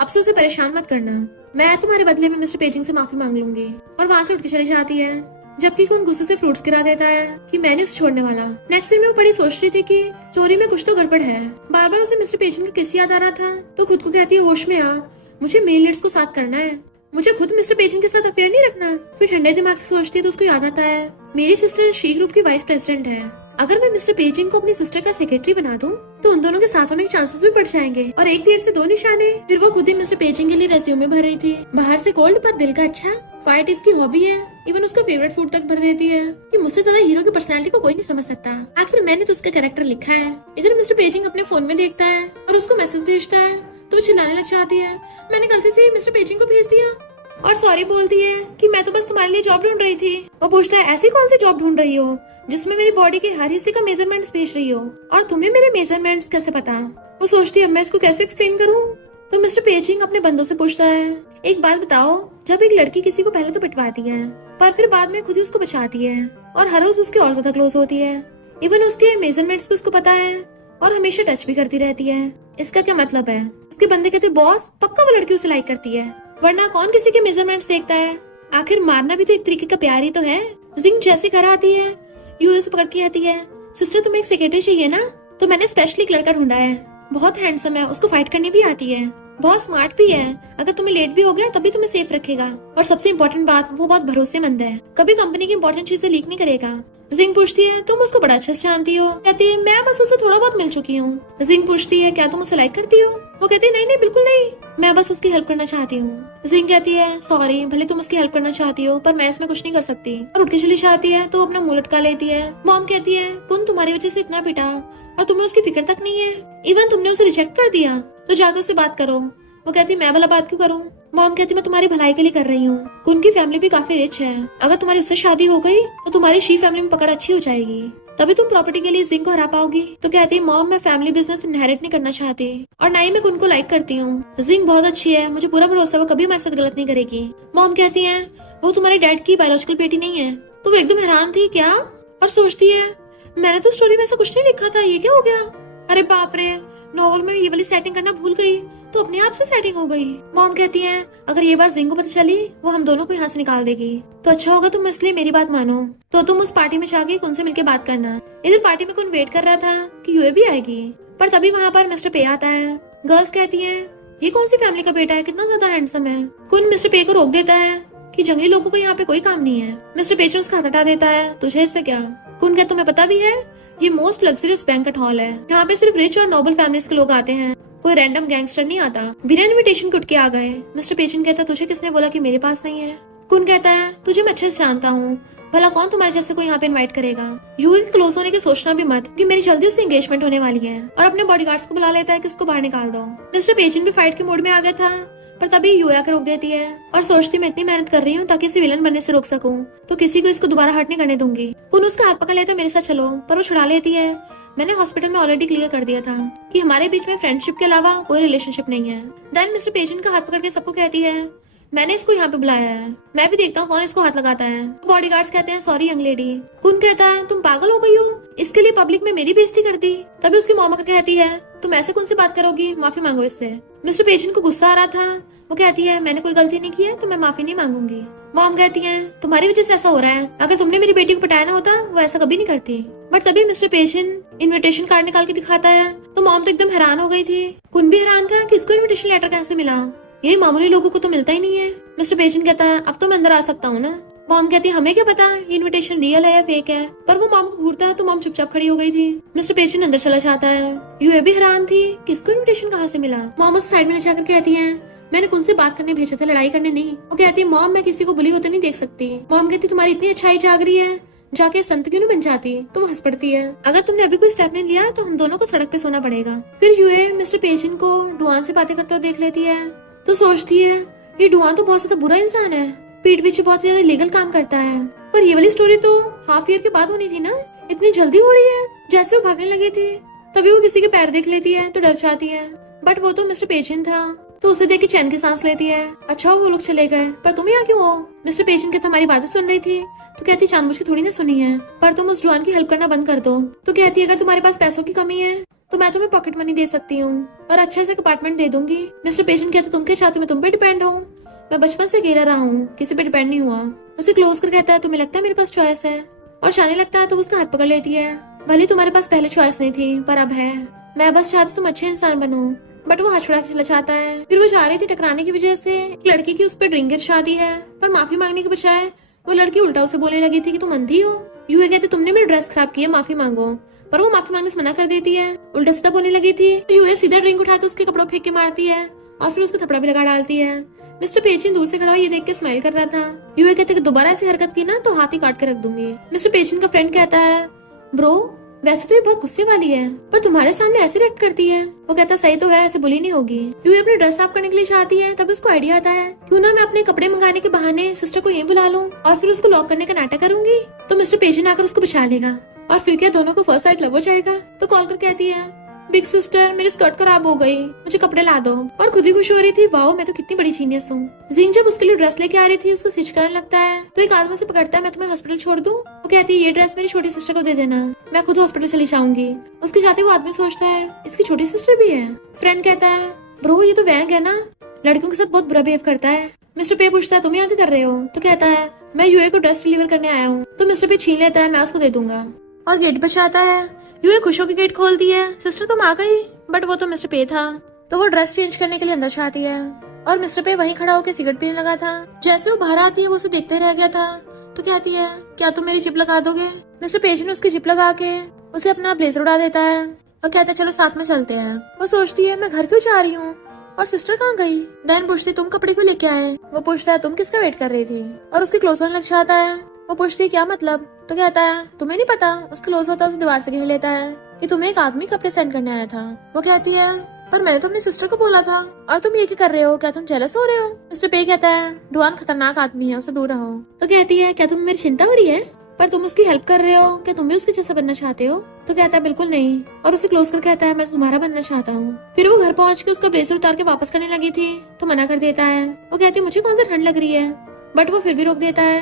अब से उसे परेशान मत करना, मैं तुम्हारे बदले में मिस्टर पेजिंग से माफी मांग लूंगी। और वहाँ से उठ के चली जाती है, जबकि उन गुस्से से फ्रूट्स गिरा देता है कि मैंने उसे छोड़ने वाला। नेक्स्ट सीन में वो बड़ी सोच रही थी कि चोरी में कुछ तो गड़बड़ है। बार बार उसे मिस्टर पेजिंग का किस याद आ रहा था, तो खुद को कहती है होश में आ, मुझे मेल लीड्स को साथ करना है, मुझे खुद मिस्टर पेजिंग के साथ अफेयर नहीं रखना। फिर ठंडे दिमाग से सोचती है तो उसको याद आता है मेरी सिस्टर शी ग्रुप की वाइस प्रेसिडेंट है, अगर मैं मिस्टर पेजिंग को अपनी सिस्टर का सेक्रेटरी बना दूं तो उन दोनों के साथ होने के चांसेस भी बढ़ जाएंगे, और एक तीर से दो निशाने। फिर वो खुद ही मिस्टर पेजिंग के लिए रेज्यूमे भर रही थी, बाहर से कोल्ड पर दिल का अच्छा, फाइट इसकी हॉबी है, इवन उसका फेवरेट फूड तक भर देती है कि मुझसे ज्यादा हीरो की पर्सनालिटी को कोई नहीं समझ सकता, आखिर मैंने तो उसका कैरेक्टर लिखा है। इधर मिस्टर पेजिंग अपने फोन में देखता है और उसको मैसेज भेजता है तो चिल्लाने लग जाती है मैंने गलती से मिस्टर पेजिंग को भेज दिया, और सॉरी बोलती है कि मैं तो बस तुम्हारे लिए जॉब ढूंढ रही थी। वो पूछता है ऐसी कौन सी जॉब ढूंढ रही हो जिसमें मेरी बॉडी के हर हिस्से का मेजरमेंट्स भेज रही हो, और तुम्हें मेरे मेजरमेंट्स कैसे पता? वो सोचती है मैं इसको कैसे एक्सप्लेन करूँ, तो मिस्टर पेजिंग अपने बंदों से पूछता है, एक बात बताओ, जब एक लड़की किसी को पहले तो पिटवाती है पर फिर बाद में खुद ही उसको बचाती है और हर रोज उसके और ज्यादा क्लोज होती है, इवन उसके मेजरमेंट्स भी उसको पता है और हमेशा टच भी करती रहती है, इसका क्या मतलब है? उसके बंदे कहते, बॉस पक्का वो लड़की उसे लाइक करती है, वरना कौन किसी के मेजरमेंट्स देखता है? आखिर मारना भी तो एक तरीके का प्यार ही तो है। जिंग जैसे घर आती है, यूए से पकड़ के आती है, सिस्टर तुम्हें एक सेक्रेटरी चाहिए ना? तो मैंने स्पेशली एक लड़का ढूंढा है, बहुत हैंडसम है, उसको फाइट करनी भी आती है, बहुत स्मार्ट भी है, अगर तुम्हें लेट भी हो गया तभी तुम्हें सेफ रखेगा, और सबसे इम्पोर्टेंट बात, वो बहुत भरोसेमंद है, कभी कंपनी की इम्पोर्टेंट चीजें लीक नहीं करेगा। जिंग पूछती है, तुम उसको बड़ा अच्छे से जानती हो? कहती है, मैं बस उससे थोड़ा बहुत मिल चुकी हूँ। जिंग पूछती है, क्या तुम उसे लाइक करती हो? वो कहती है, नहीं नहीं बिल्कुल नहीं, मैं बस उसकी हेल्प करना चाहती हूँ। जिंग कहती है, सॉरी, भले तुम उसकी हेल्प करना चाहती हो पर मैं इसमें कुछ नहीं कर सकती, और उठ के चली जाती है तो अपना मुंह लटका लेती है। मॉम कहती है, कुन तुम्हारी वजह से इतना पिटा और तुम्हें उसकी फिक्र तक नहीं है, इवन तुमने उसे रिजेक्ट कर दिया, तो जाकर उससे बात करो। वो कहती, मैं भला बात क्यों करूं? मॉम कहती, मैं तुम्हारी भलाई के लिए कर रही हूँ, उनकी फैमिली भी काफी रिच है, अगर तुम्हारी उससे शादी हो गई तो तुम्हारी शी फैमिली में पकड़ अच्छी हो जाएगी, तभी तुम प्रॉपर्टी के लिए जिंग को हरा पाओगी। तो कहती, मॉम मैं फैमिली बिजनेस इनहेरिट नहीं करना चाहती, और ना ही मैं उनको लाइक करती हूँ, जिंग बहुत अच्छी है, मुझे पूरा भरोसा वो कभी हमारे साथ गलत नहीं करेगी। मॉम कहती है, वो तुम्हारे डैड की बायोलॉजिकल बेटी नहीं है। तो वो एकदम हैरान थी, क्या? और सोचती है, मैंने तो स्टोरी में ऐसा कुछ नहीं लिखा था, ये क्या हो गया? अरे बाप रे, नॉवल में ये वाली सेटिंग करना भूल गई तो अपने आप से सेटिंग हो गई। मॉम कहती है, अगर ये बात जिंग को पता चली वो हम दोनों को यहाँ से निकाल देगी, तो अच्छा होगा तुम इसलिए मेरी बात मानो, तो तुम उस पार्टी में जाके उनसे मिलके बात करना। इधर पार्टी में कौन वेट कर रहा था कि यूए भी आएगी, पर तभी वहाँ पर मिस्टर पे आता है। गर्ल्स कहती है, ये कौन सी फैमिली का बेटा है, कितना ज्यादा हैंडसम है। कुन मिस्टर पे को रोक देता है कि जंगली लोगों को यहाँ पे कोई काम नहीं है। मिस्टर पेचन उसका हाथ हटा देता है, तुझे इससे क्या? कुन कहता, तुम्हें पता भी है ये मोस्ट लग्जरियस बैंक्वेट हॉल है, यहाँ पे सिर्फ रिच और नोबल फैमिलीज के लोग आते हैं, कोई रैंडम गैंगस्टर नहीं आता। बिना इनविटेशन के उठ के आ गए। मिस्टर पेचन कहता, तुझे किसने बोला कि मेरे पास नहीं है? कुन कहता है, तुझे मैं अच्छे से जानता हूँ, भला कौन तुम्हारे जैसे को यहाँ पे इनवाइट करेगा। यूए के क्लोज होने की सोचना भी मत कि मेरी जल्दी उससे एंगेजमेंट होने वाली है, और अपने बॉडीगार्ड्स को बुला लेता है कि इसको बाहर निकाल दो। मिस्टर पेचन भी फाइट के मूड में आ गया था, पर तभी यूए आकर रोक देती है और सोचती, मैं इतनी मेहनत कर रही हूँ ताकि इसे विलन बनने से रोक सकूं, तो किसी को इसको दोबारा हर्ट नहीं करने दूंगी। कुन उसका हाथ पकड़ लेता, मेरे साथ चलो, पर वो छुड़ा लेती है। मैंने हॉस्पिटल में ऑलरेडी क्लियर कर दिया था कि हमारे बीच में फ्रेंडशिप के अलावा कोई रिलेशनशिप नहीं है। देन मिस्टर पेशेंट का हाथ पकड़ के सबको कहती है, मैंने इसको यहाँ पे बुलाया है, मैं भी देखता हूँ कौन इसको हाथ लगाता है। बॉडीगार्ड्स कहते हैं, सॉरी यंग लेडी। कुन कहता है, तुम पागल हो गई हो, इसके लिए पब्लिक में मेरी बेइज्जती कर दी। तभी उसकी मॉम कहती है, तुम ऐसे कौन से बात करोगी, माफी मांगो इससे। मिस्टर पेशेंट को गुस्सा आ रहा था, वो कहती है, मैंने कोई गलती नहीं की है तो मैं माफी नहीं मांगूंगी। मॉम कहती है, तुम्हारी वजह से ऐसा हो रहा है, अगर तुमने मेरी बेटी को पटाया ना होता वो ऐसा कभी नहीं करती। बट तभी मिस्टर पेशेंट इनविटेशन कार्ड निकाल के दिखाता है, तो मॉम तो एकदम हैरान हो गई थी। कुन भी हैरान था कि इसको इनविटेशन लेटर कैसे मिला, ये मामूली लोगों को तो मिलता ही नहीं है। मिस्टर पेशेंट कहता है, अब तो मैं अंदर आ सकता हूँ ना। मॉम कहती है, हमें क्या पता ये इनविटेशन रियल है या फेक है, पर वो मॉम को घूरता है तो मॉम चुपचाप खड़ी हो गई थी। मिस्टर पेशेंट अंदर चला जाता है। यूए भी हैरान थी, किसको इनविटेशन कहाँ से मिला। मॉम उस साइड में ले जाकर कहती है, मैंने कुन से बात करने भेजा था, लड़ाई करने नहीं। वो कहती है, मॉम मैं किसी को बुली होते नहीं देख सकती। मॉम कहती, तुम्हारी इतनी अच्छाई जाग रही है, जाके संत क्यों नहीं बन जाती। तो वो हंस पड़ती है, अगर तुमने अभी कोई स्टेप नहीं लिया तो हम दोनों को सड़क पे सोना पड़ेगा। फिर यूए मिस्टर पेशेंट को डुआन से बातें करते हुए देख लेती है, तो सोचती है, ये डुआन तो बहुत ज्यादा बुरा इंसान है, पीठ पीछे बहुत ज्यादा लीगल काम करता है, पर ये वाली स्टोरी तो हाफ ईयर के बाद होनी थी ना, इतनी जल्दी हो रही है। जैसे वो भागने लगी थी तभी वो किसी के पैर देख लेती है तो डर जाती है, बट वो तो मिस्टर पेशेंट था, तो उसे देख के चैन की सांस लेती है। अच्छा वो लोग चले गए, पर तुम यहाँ क्यों हो? मिस्टर पेशेंट कहता, हमारी बातें सुन रही थी। तो कहती, जानबूझ के थोड़ी ना सुनी है, पर तुम उस जुआन की हेल्प करना बंद कर दो। तो कहती, अगर तुम्हारे पास पैसों की कमी है तो मैं तुम्हें पॉकेट मनी दे सकती हूँ और अच्छे से अपार्टमेंट दे दूंगी। मिस्टर पेशेंट कहता, तुम क्या चाहते हो मैं तुम पे डिपेंड हूँ, मैं बचपन से अकेला रहा हूँ, किसी पे डिपेंड नहीं हुआ। उसे क्लोज कर कहता है, तुम्हें लगता है मेरे पास चॉइस है, और जाने लगता है तो उसका हाथ पकड़ लेती है। भले तुम्हारे पास पहले चॉइस नहीं थी पर अब है, मैं बस चाहती तुम अच्छे इंसान बनो। बट वो हाथ छुड़ा के चला जाता है। फिर वो जा रही थी, टकराने की वजह से एक लड़की की उस पर ड्रिंक गिर जाती है, पर माफी मांगने के बजाय वो लड़की उल्टा उसे बोलने लगी थी कि तुम अंधी हो। यूए कहते, तुमने मेरी ड्रेस खराब की है, माफी मांगो, पर वो माफी मांगने से मना कर देती है, उल्टा सीधा बोलने लगी थी। यूए सीधा ड्रिंक उठा के उसके कपड़ों फेंक के मारती है और फिर उसका थप्पड़ भी लगा डालती है। मिस्टर पेचिन दूर से खड़ा ये देख के स्माइल कर रहा था। यूए कहते कि दोबारा ऐसी हरकत की ना तो हाथ ही काट के रख दूंगी। मिस्टर पेचिन का फ्रेंड कहता है, ब्रो वैसे तो ये बहुत गुस्से वाली है, पर तुम्हारे सामने ऐसे रिएक्ट करती है। वो कहता, सही तो है, ऐसे बुली नहीं होगी। यूए अपनी ड्रेस साफ करने के लिए चाहती है, तब उसको आइडिया आता है, क्यों ना मैं अपने कपड़े मंगाने के बहाने सिस्टर को यहीं बुला लूं और फिर उसको लॉक करने का नाटक करूंगी, तो मिस्टर पेचिन आकर उसको बचा लेगा और फिर क्या दोनों को फर्स्ट साइड लव हो जाएगा। तो कॉल कर कहती है, बिग सिस्टर मेरी स्कर्ट खराब हो गई, मुझे कपड़े ला दो। और खुद ही खुश हो रही थी, वाओ मैं तो कितनी बड़ी जीनियस हूँ। जिंग जब उसके लिए ड्रेस लेके आ रही थी, उसको स्टिच करने लगता है तो एक आदमी से पकड़ता है, मैं तुम्हें हॉस्पिटल छोड़ दूं। वो कहती है ये ड्रेस मेरी छोटी सिस्टर को दे देना, मैं खुद हॉस्पिटल चली जाऊंगी। उसके जाते वो आदमी सोचता है इसकी छोटी सिस्टर भी है। फ्रेंड कहता है ब्रो ये तो वैंग है ना, लड़कियों के साथ बहुत बुरा बिहेव करता है। मिस्टर पे पूछता है तुम यहाँ क्या कर रहे हो, तो कहता है मैं यूए को ड्रेस डिलीवर करने आया हूँ। तो मिस्टर पे छीन लेता है, मैं उसको दे दूंगा। और गेट बचाता है, यूए खुश होकर गेट खोलती है, सिस्टर तुम आ गई, बट वो तो मिस्टर पे था। तो वो ड्रेस चेंज करने के लिए अंदर जाती है और मिस्टर पे वहीं खड़ा होकर सिगरेट पीने लगा था। जैसे वो बाहर आती है वो उसे देखते रह गया था, तो कहती है क्या तुम मेरी जिप लगा दोगे। मिस्टर पेज ने उसकी जिप लगा के उसे अपना ब्लेजर उड़ा देता है और कहता है चलो साथ में चलते हैं। वो सोचती है मैं घर क्यों जा रही हूँ और सिस्टर कहाँ गई। दैन पूछती तुम कपड़े क्यों लेके आए। वो पूछता है तुम किसका वेट कर रही थी, और उसके क्लोज होने लग जाता है। वो पूछती है क्या मतलब, तो कहता है तुम्हें नहीं पता। उसके क्लोज होता है उसे दीवार से घेर लेता है कि तुम्हें एक आदमी कपड़े सेंड करने आया था। वो कहती है पर मैंने तो अपनी सिस्टर को बोला था, और तुम ये क्या कर रहे हो, क्या तुम जेलस हो रहे हो। मिस्टर पे कहता है डुआन खतरनाक आदमी है, उससे दूर रहो। तो कहती है क्या तुम्हें मेरी चिंता हो रही है, पर तुम उसकी हेल्प कर रहे हो, क्या तुम भी उसके जैसा बनना चाहते हो। तो कहता है बिल्कुल नहीं, और उसे क्लोज कर कहता है मैं तुम्हारा बनना चाहता हूँ। फिर वो घर पहुंच के उसका ब्लेजर उतार के वापस करने लगी थी तो मना कर देता है। वो कहती है मुझे कौन सा ठंड लग रही है, बट वो फिर भी रोक देता है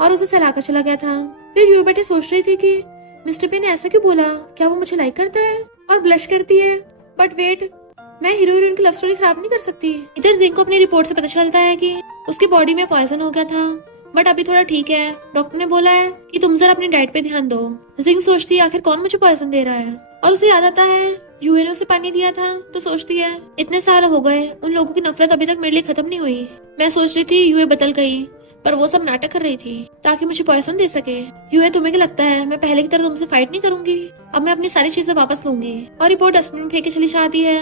और उसे सहलाकर चला गया था। फिर यूए बैठे सोच रही थी कि मिस्टर पे ने ऐसा क्यों बोला, क्या वो मुझे लाइक करता है, और ब्लश करती है। बट वेट, मैं हीरो हीरोइन की लव स्टोरी खराब नहीं कर सकती। इधर जिंग को अपनी रिपोर्ट से पता चलता है कि उसकी बॉडी में पॉइजन हो गया था, बट अभी थोड़ा ठीक है। डॉक्टर ने बोला है कि तुम जरा अपनी डाइट पे ध्यान दो। जिंग सोचती है आखिर कौन मुझे पॉइजन दे रहा है, और उसे याद आता है यूए ने उसे पानी दिया था। तो सोचती है इतने साल हो गए, उन लोगों की नफरत अभी तक मेरे लिए खत्म नहीं हुई। मैं सोच रही थी यूए बदल गई, पर वो सब नाटक कर रही थी ताकि मुझे पॉइजन दे सके। यूए तुम्हें क्या लगता है मैं पहले की तरह तुमसे फाइट नहीं करूंगी, अब मैं अपनी सारी चीजें वापस लूंगी। और रिपोर्ट डस्टबिन में फेंक के चली जाती है।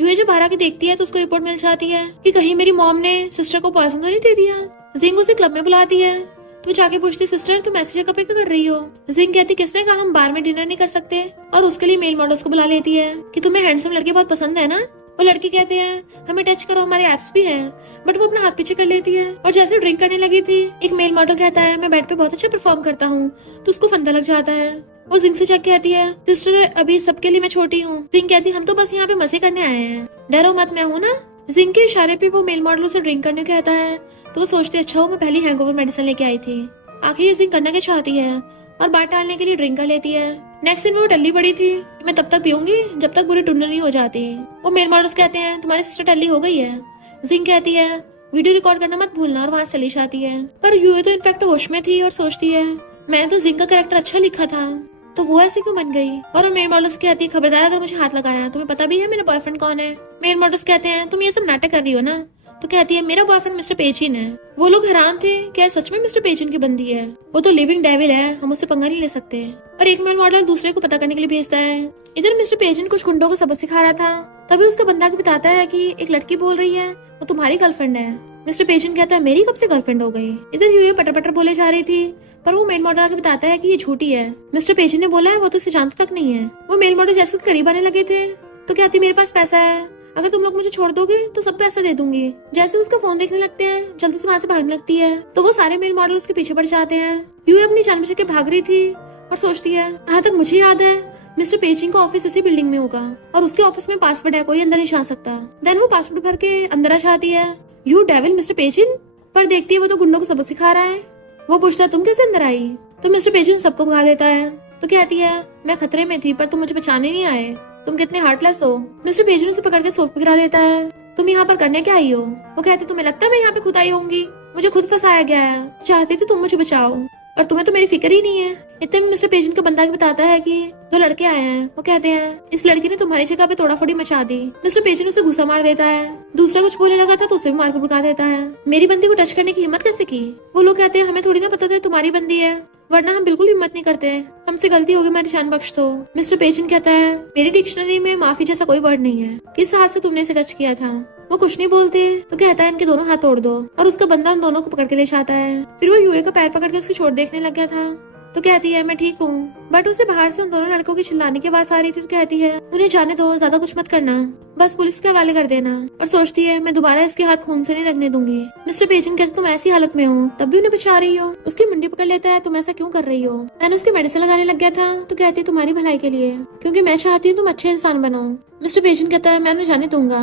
यूए जब बाहर आके देखती है तो उसको रिपोर्ट मिल जाती है कि कहीं मेरी मॉम ने सिस्टर को पॉइजन तो नहीं दे दिया। जिंग उसे क्लब में बुलाती है तो जाके पूछती सिस्टर तुम ऐसी जगह पे क्या कर रही हो। जिंग कहती किसने कहा हम बार में डिनर नहीं कर सकते, और उसके लिए मेल मॉडल्स को बुला लेती है कि तुम्हें हैंडसम लड़के बहुत पसंद है ना। वो लड़के कहते हैं हमें टच करो, हमारे एप्स भी हैं, बट वो अपना हाथ पीछे कर लेती है। और जैसे ड्रिंक करने लगी थी एक मेल मॉडल कहता है मैं बेड पे बहुत अच्छा परफॉर्म करता हूँ, तो उसको फंदा लग जाता है। वो जिंग से चेक कहती है सिस्टर अभी सबके लिए मैं छोटी हूँ। जिंग कहती हम तो बस यहाँ पे मजे करने आए हैं, डरो मत मैं हूँ ना। जिंग के इशारे पे वो मेल मॉडल उसे ड्रिंक करने कहता है तो वो सोचती अच्छा हो मैं पहली हैंगओवर मेडिसिन लेके आई थी। आखिर जिंग करना क्या चाहती है और बात टालने के लिए ड्रिंक कर लेती है। नेक्स्ट दिन वो टल्ली पड़ी थी, मैं तब तक पीऊंगी जब तक बुरी टुन्नर नहीं हो जाती। वो मेल मॉडल्स कहते हैं तुम्हारी सिस्टर टल्ली हो गई है। जिंग कहती है वीडियो रिकॉर्ड करना मत भूलना, और वहाँ चली जाती है। पर यूए तो इनफैक्ट होश में थी और सोचती है मैंने तो जिंग का कैरेक्टर अच्छा लिखा था, तो वो ऐसे क्यों बन गई। और मेल मॉडल्स कहती है खबरदार अगर मुझे हाथ लगाया, तुम्हें पता भी है मेरा बॉयफ्रेंड कौन है। मेल मॉडल्स कहते हैं तुम ये सब नाटक कर रही हो ना। तो कहती है मेरा बॉयफ्रेंड मिस्टर पेजिन है। वो लोग हैरान थे क्या सच में मिस्टर पेजिन की बंदी है, वो तो लिविंग डेविल है, हम उससे पंगा नहीं ले सकते। और एक मेल मॉडल दूसरे को पता करने के लिए भेजता है। इधर मिस्टर पेजिन कुछ गुंडों को सबक सिखा रहा था, तभी उसका बंदा को बताता है कि एक लड़की बोल रही है वो तुम्हारी गर्लफ्रेंड है। मिस्टर पेजिन कहता है मेरी कब से गर्लफ्रेंड हो गई। इधर यूए पटर पटर बोले जा रही थी, पर वो मेल मॉडल आके बताता है कि ये झूठी है। मिस्टर पेजिन ने बोला है वो तो इसे जानता तक नहीं है। वो मेल मॉडल जैसे करीब आने लगे थे तो कहती मेरे पास पैसा है, अगर तुम लोग मुझे छोड़ दोगे तो सब पैसा दे दूंगी। जैसे उसका फोन देखने लगते हैं जल्दी से वहाँ से भागने लगती है, तो वो सारे मेल मॉडल उसके पीछे पड़ जाते हैं। यूए अपनी जान बचा के भाग रही थी और सोचती है जहाँ तक मुझे याद है मिस्टर पेजिन का ऑफिस इसी बिल्डिंग में होगा, और उसके ऑफिस में पासवर्ड है, कोई अंदर नहीं जा सकता। देन वो पासवर्ड भर के अंदर आ जाती है। यू डेविल मिस्टर पेजिन, पर देखती है वो तो गुंडों को सबक सिखा रहा है। वो पूछता है तुम कैसे अंदर आई, तो मिस्टर पेजिन सबको भगा देता है। तो कहती है मैं खतरे में थी पर तुम मुझे बचाने नहीं आए, तुम कितने हार्टलेस हो। मिस्टर पेजिन उसे पकड़ के सोफ पे गिरा लेता है। तुम यहाँ पर करने क्या आई हो। वो कहती तुम्हें लगता है मैं यहाँ पे खुद आई होंगी, मुझे खुद फंसाया गया है, चाहती थी तुम मुझे बचाओ, और तुम्हें तो मेरी फिक्र ही नहीं है। इतने में मिस्टर पेजिन का बंदा बताता है कि दो लड़के आए हैं। वो कहते हैं इस लड़की ने तुम्हारी जगह पे तोड़ाफोड़ी मचा दी। मिस्टर पेजिन उसे गुस्सा मार देता है। दूसरा कुछ बोलने लगा था तो उसे भी मार के भगा देता है। मेरी बंदी को टच करने की हिम्मत कैसे की। वो लोग कहते हैं हमें थोड़ी ना पता था तुम्हारी बंदी है, वरना हम बिल्कुल हिम्मत नहीं करते, हमसे गलती हो गई, हमारी जान बख्श दो। मिस्टर पेजिन कहता है मेरी डिक्शनरी में माफी जैसा कोई वर्ड नहीं है, किस हाथ से तुमने इसे टच किया था। वो कुछ नहीं बोलते तो कहता है इनके दोनों हाथ तोड़ दो, और उसका बंदा उन दोनों को पकड़ के ले जाता है। फिर वो यूए का पैर पकड़ के उसकी चोट देखने लग गया था, तो कहती है मैं ठीक हूँ, बट उसे बाहर से उन दोनों लड़कों की चिल्लाने की आवाज आ रही थी। तो कहती है उन्हें जाने दो, ज्यादा कुछ मत करना, बस पुलिस के हवाले कर देना। और सोचती है मैं दोबारा इसके हाथ खून से नहीं लगने दूंगी। मिस्टर पेजन कहते तुम ऐसी हालत में हो तब भी उन्हें बचा रही हो। उसकी मुंडी पकड़ लेता है, तुम ऐसा क्यों कर रही हो? मैंने उसकी मेडिसिन लगाने लग गया था। तो कहती है तुम्हारी भलाई के लिए, क्योंकि मैं चाहती हूँ तुम अच्छे इंसान बनो। मिस्टर पेजन कहता है मैं उन्हें जाने दूंगा,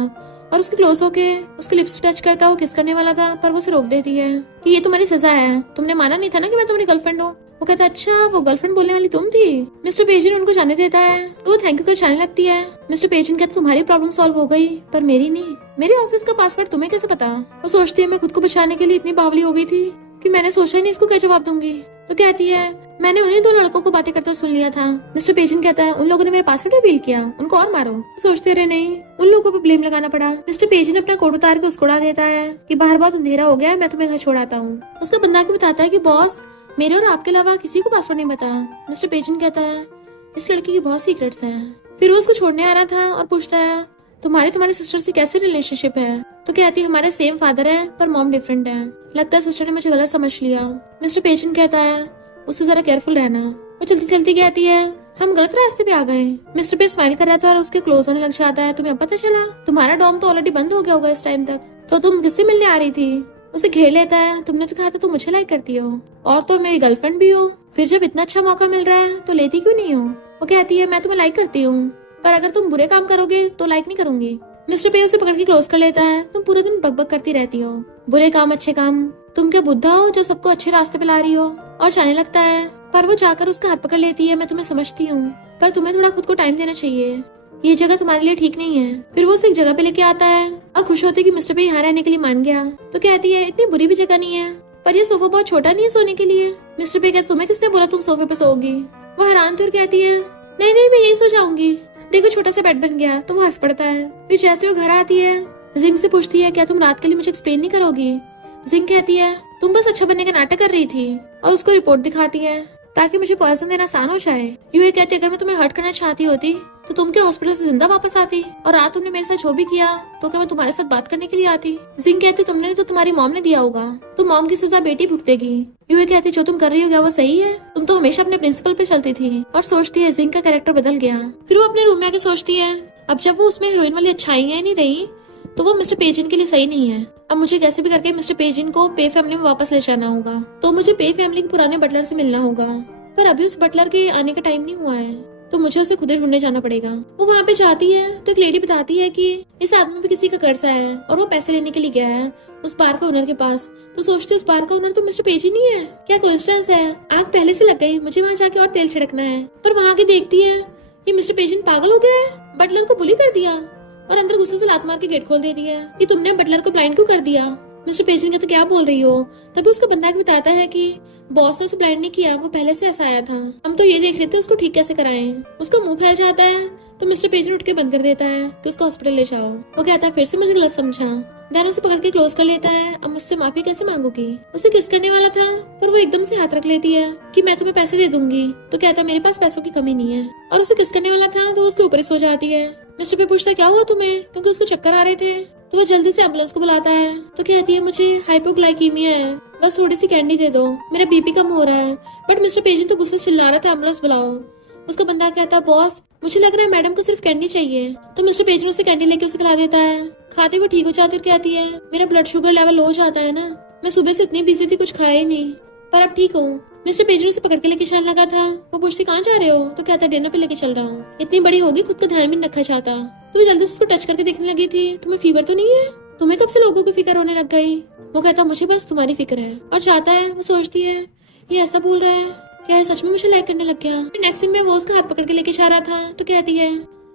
और उसके क्लोज होके उसके लिप्स टच करता वो किस करने वाला था, पर वो उसे रोक देती है कि ये तुम्हारी सजा है, तुमने माना नहीं था ना कि मैं तुम्हारी गर्लफ्रेंड हूँ। वो कहता है अच्छा वो गर्लफ्रेंड बोलने वाली तुम थी। मिस्टर पेजन उनको जाने देता है तो वो थैंक यू कर जाने लगती है। मिस्टर पेजन कहता तुम्हारी प्रॉब्लम सॉल्व हो गई, पर मेरी नहीं। मेरे ऑफिस का पासवर्ड तुम्हें कैसे पता? वो सोचती है मैं खुद को बचाने के लिए इतनी बावली हो गई थी कि मैंने सोचा ही नहीं इसको क्या जवाब दूंगी। तो कहती है मैंने उन्हीं दो लड़कों को बातें करते सुन लिया था। मिस्टर पेजन कहता है उन लोगों ने मेरा पासवर्ड रिवील किया, उनको और मारो। सोचते रहे नहीं, उन लोगों पर ब्लेम लगाना पड़ा। मिस्टर पेजन अपना कोट उतार के उसको उड़ा देता है कि बाहर बहुत अंधेरा हो गया, मैं तुम्हें घर छोड़ाता हूँ। उसका बंदा आके बताता है कि बॉस मेरे और आपके अलावा किसी को पासवर्ड नहीं पता। मिस्टर पेजन कहता है इस लड़की की बहुत सीक्रेट्स हैं। फिर वो उसको छोड़ने आ रहा था और पूछता है तुम्हारी सिस्टर से कैसी रिलेशनशिप है? तो कहती है हमारे सेम फादर है पर मॉम डिफरेंट है, लगता है सिस्टर ने मुझे गलत समझ लिया। मिस्टर पेजन कहता है उससे जरा केयरफुल रहना। वो चलती चलती कहती है हम गलत रास्ते पे आ गए। मिस्टर पे स्माइल कर रहा था और उसके क्लोज होने लग जाता है। तुम्हें पता चला तुम्हारा डॉम तो ऑलरेडी बंद हो गया होगा इस टाइम तक, तो तुम किससे मिलने आ रही थी? उसे घेर लेता है, तुमने तो कहा था तुम मुझे लाइक करती हो और तो मेरी गर्लफ्रेंड भी हो, फिर जब इतना अच्छा मौका मिल रहा है तो लेती क्यों नहीं हो? वो कहती है मैं तुम्हें लाइक करती हूँ, पर अगर तुम बुरे काम करोगे तो लाइक नहीं करूंगी। मिस्टर पे उसे पकड़ के क्लोज कर लेता है, तुम पूरे दिन बकबक करती रहती हो, बुरे काम अच्छे काम, तुम क्या बुद्धा हो जो सबको अच्छे रास्ते पे ला रही हो? और जाने लगता है, पर वो जाकर उसका हाथ पकड़ लेती है, मैं तुम्हें समझती हूँ पर तुम्हें थोड़ा खुद को टाइम देना चाहिए, ये जगह तुम्हारे लिए ठीक नहीं है। फिर वो उसे एक जगह पे लेके आता है और खुश होती है कि मिस्टर पे यहाँ रहने के लिए मान गया। तो कहती है इतनी बुरी भी जगह नहीं है, पर ये सोफा बहुत छोटा नहीं है सोने के लिए। मिस्टर पे कहता तुम्हें किसने बोला तुम सोफे पे सोओगी? वो हैरान थी और कहती है नहीं नहीं मैं यही सो जाऊंगी, देखो छोटा सा बेड बन गया। तो वो हंस पड़ता है। फिर जैसे वो घर आती है जिंग से पूछती है क्या तुम रात के लिए मुझे एक्सप्लेन नहीं करोगी? जिंग कहती है तुम बस अच्छा बनने का नाटक कर रही थी, और उसको रिपोर्ट दिखाती है ताकि मुझे पॉइजन देना आसान हो जाए। यूए कहती अगर मैं तुम्हें हर्ट करना चाहती होती तो तुम क्या हॉस्पिटल से जिंदा वापस आती, और रात तुमने मेरे साथ जो भी किया तो क्या मैं तुम्हारे साथ बात करने के लिए आती? जिंग कहती तुमने तो तुम्हारी मॉम ने दिया होगा, तो मॉम की सजा बेटी भुगतेगी। यूए कहती जो तुम कर रही हो क्या वो सही है? तुम तो हमेशा अपने प्रिंसिपल पे चलती थी। और सोचती है जिंग का कैरेक्टर बदल गया। फिर वो अपने रूम में आके सोचती है अब जब वो उसमें हीरोइन वाली अच्छाइयां नहीं रही तो वो मिस्टर पेजिन के लिए सही नहीं है। अब मुझे कैसे भी करके मिस्टर पेजिन को पे फैमिली में वापस ले जाना होगा, तो मुझे पे फैमिली के पुराने बटलर से मिलना होगा, पर अभी उस बटलर के आने का टाइम नहीं हुआ है, तो मुझे उसे खुद ही ढूंढने जाना पड़ेगा। वो वहाँ पे जाती है तो एक लेडी बताती है कि इस आदमी पे किसी का कर्जा है और वो पैसे लेने के लिए गया है उस बार का ओनर के पास। तो सोचती है उस बार का ओनर तो मिस्टर पेजिन ही है, क्या कोइंसिडेंस है? आग पहले से लग गई, मुझे वहाँ जाके और तेल छिड़कना है। पर वहाँ के देखती है ये मिस्टर पेजिन पागल हो गया है, बटलर को बुली कर दिया और अंदर गुस्से से लात मार के गेट खोल देती है कि तुमने बटलर को ब्लाइंड क्यों कर दिया? मिस्टर पेजिन कहता क्या बोल रही हो? तभी उसका बंदा बताता है कि बॉस ने उसे ब्लाइंड नहीं किया, वो पहले से ऐसा आया था, हम तो ये देख रहे थे उसको ठीक कैसे कराएं। उसका मुंह फैल जाता है तो मिस्टर पेजिन उठ के बंद कर देता है कि उसको हॉस्पिटल ले जाओ। वो कहता है फिर से मुझे गलत समझा। दैन उसे पकड़ के क्लोज कर लेता है, अब मुझसे माफी कैसे मांगोगी? उसे किस करने वाला था पर वो एकदम से हाथ रख लेती है कि मैं तुम्हें पैसे दे दूंगी। तो कहता है मेरे पास पैसों की कमी नहीं है, और उसे किस करने वाला था तो उसके ऊपर ही सो जाती है। मिस्टर पे पूछता क्या हुआ तुम्हें, क्योंकि उसको चक्कर आ रहे थे। तो वो जल्दी से एम्बुलेंस को बुलाता है। तो कहती है मुझे हाइपोग्लाइकीमिया है, बस थोड़ी सी कैंडी दे दो, मेरा बीपी कम हो रहा है। बट मिस्टर पेजिन तो गुस्से से चिल्ला रहा था एम्बुलेंस बुलाओ। उसका बंदा कहता है बॉस मुझे लग रहा है मैडम को सिर्फ कैंडी चाहिए। तो मिस्टर पेजिन उसे कैंडी लेके उसे खिला देता है। खाते वो ठीक हो जाती और कहती है मेरा ब्लड शुगर लेवल लो हो जाता है ना, मैं सुबह से इतनी बिजी थी कुछ खाया ही नहीं, पर अब ठीक हूँ। मिस्टर पेजिन उसे पकड़ के लेके चलने लगा था। वो पूछती कहाँ जा रहे हो? तो कहता डिनर पे लेके चल रहा हूँ, इतनी बड़ी होगी खुद का ध्यान भी नहीं रखा चाहता। तो जल्दी से उसको टच करके देखने लगी थी, तुम्हें फीवर तो नहीं है? तुम्हें कब से लोगों की फिक्र होने लग गई? वो कहता मुझे बस तुम्हारी फिक्र है, और चाहता है। वो सोचती है ये ऐसा बोल रहा है, क्या है सच में मुझे लाइक करने लग गया? नेक्स्ट सीन में वो उसका हाथ पकड़ के लेके जा रहा था। तो कहती है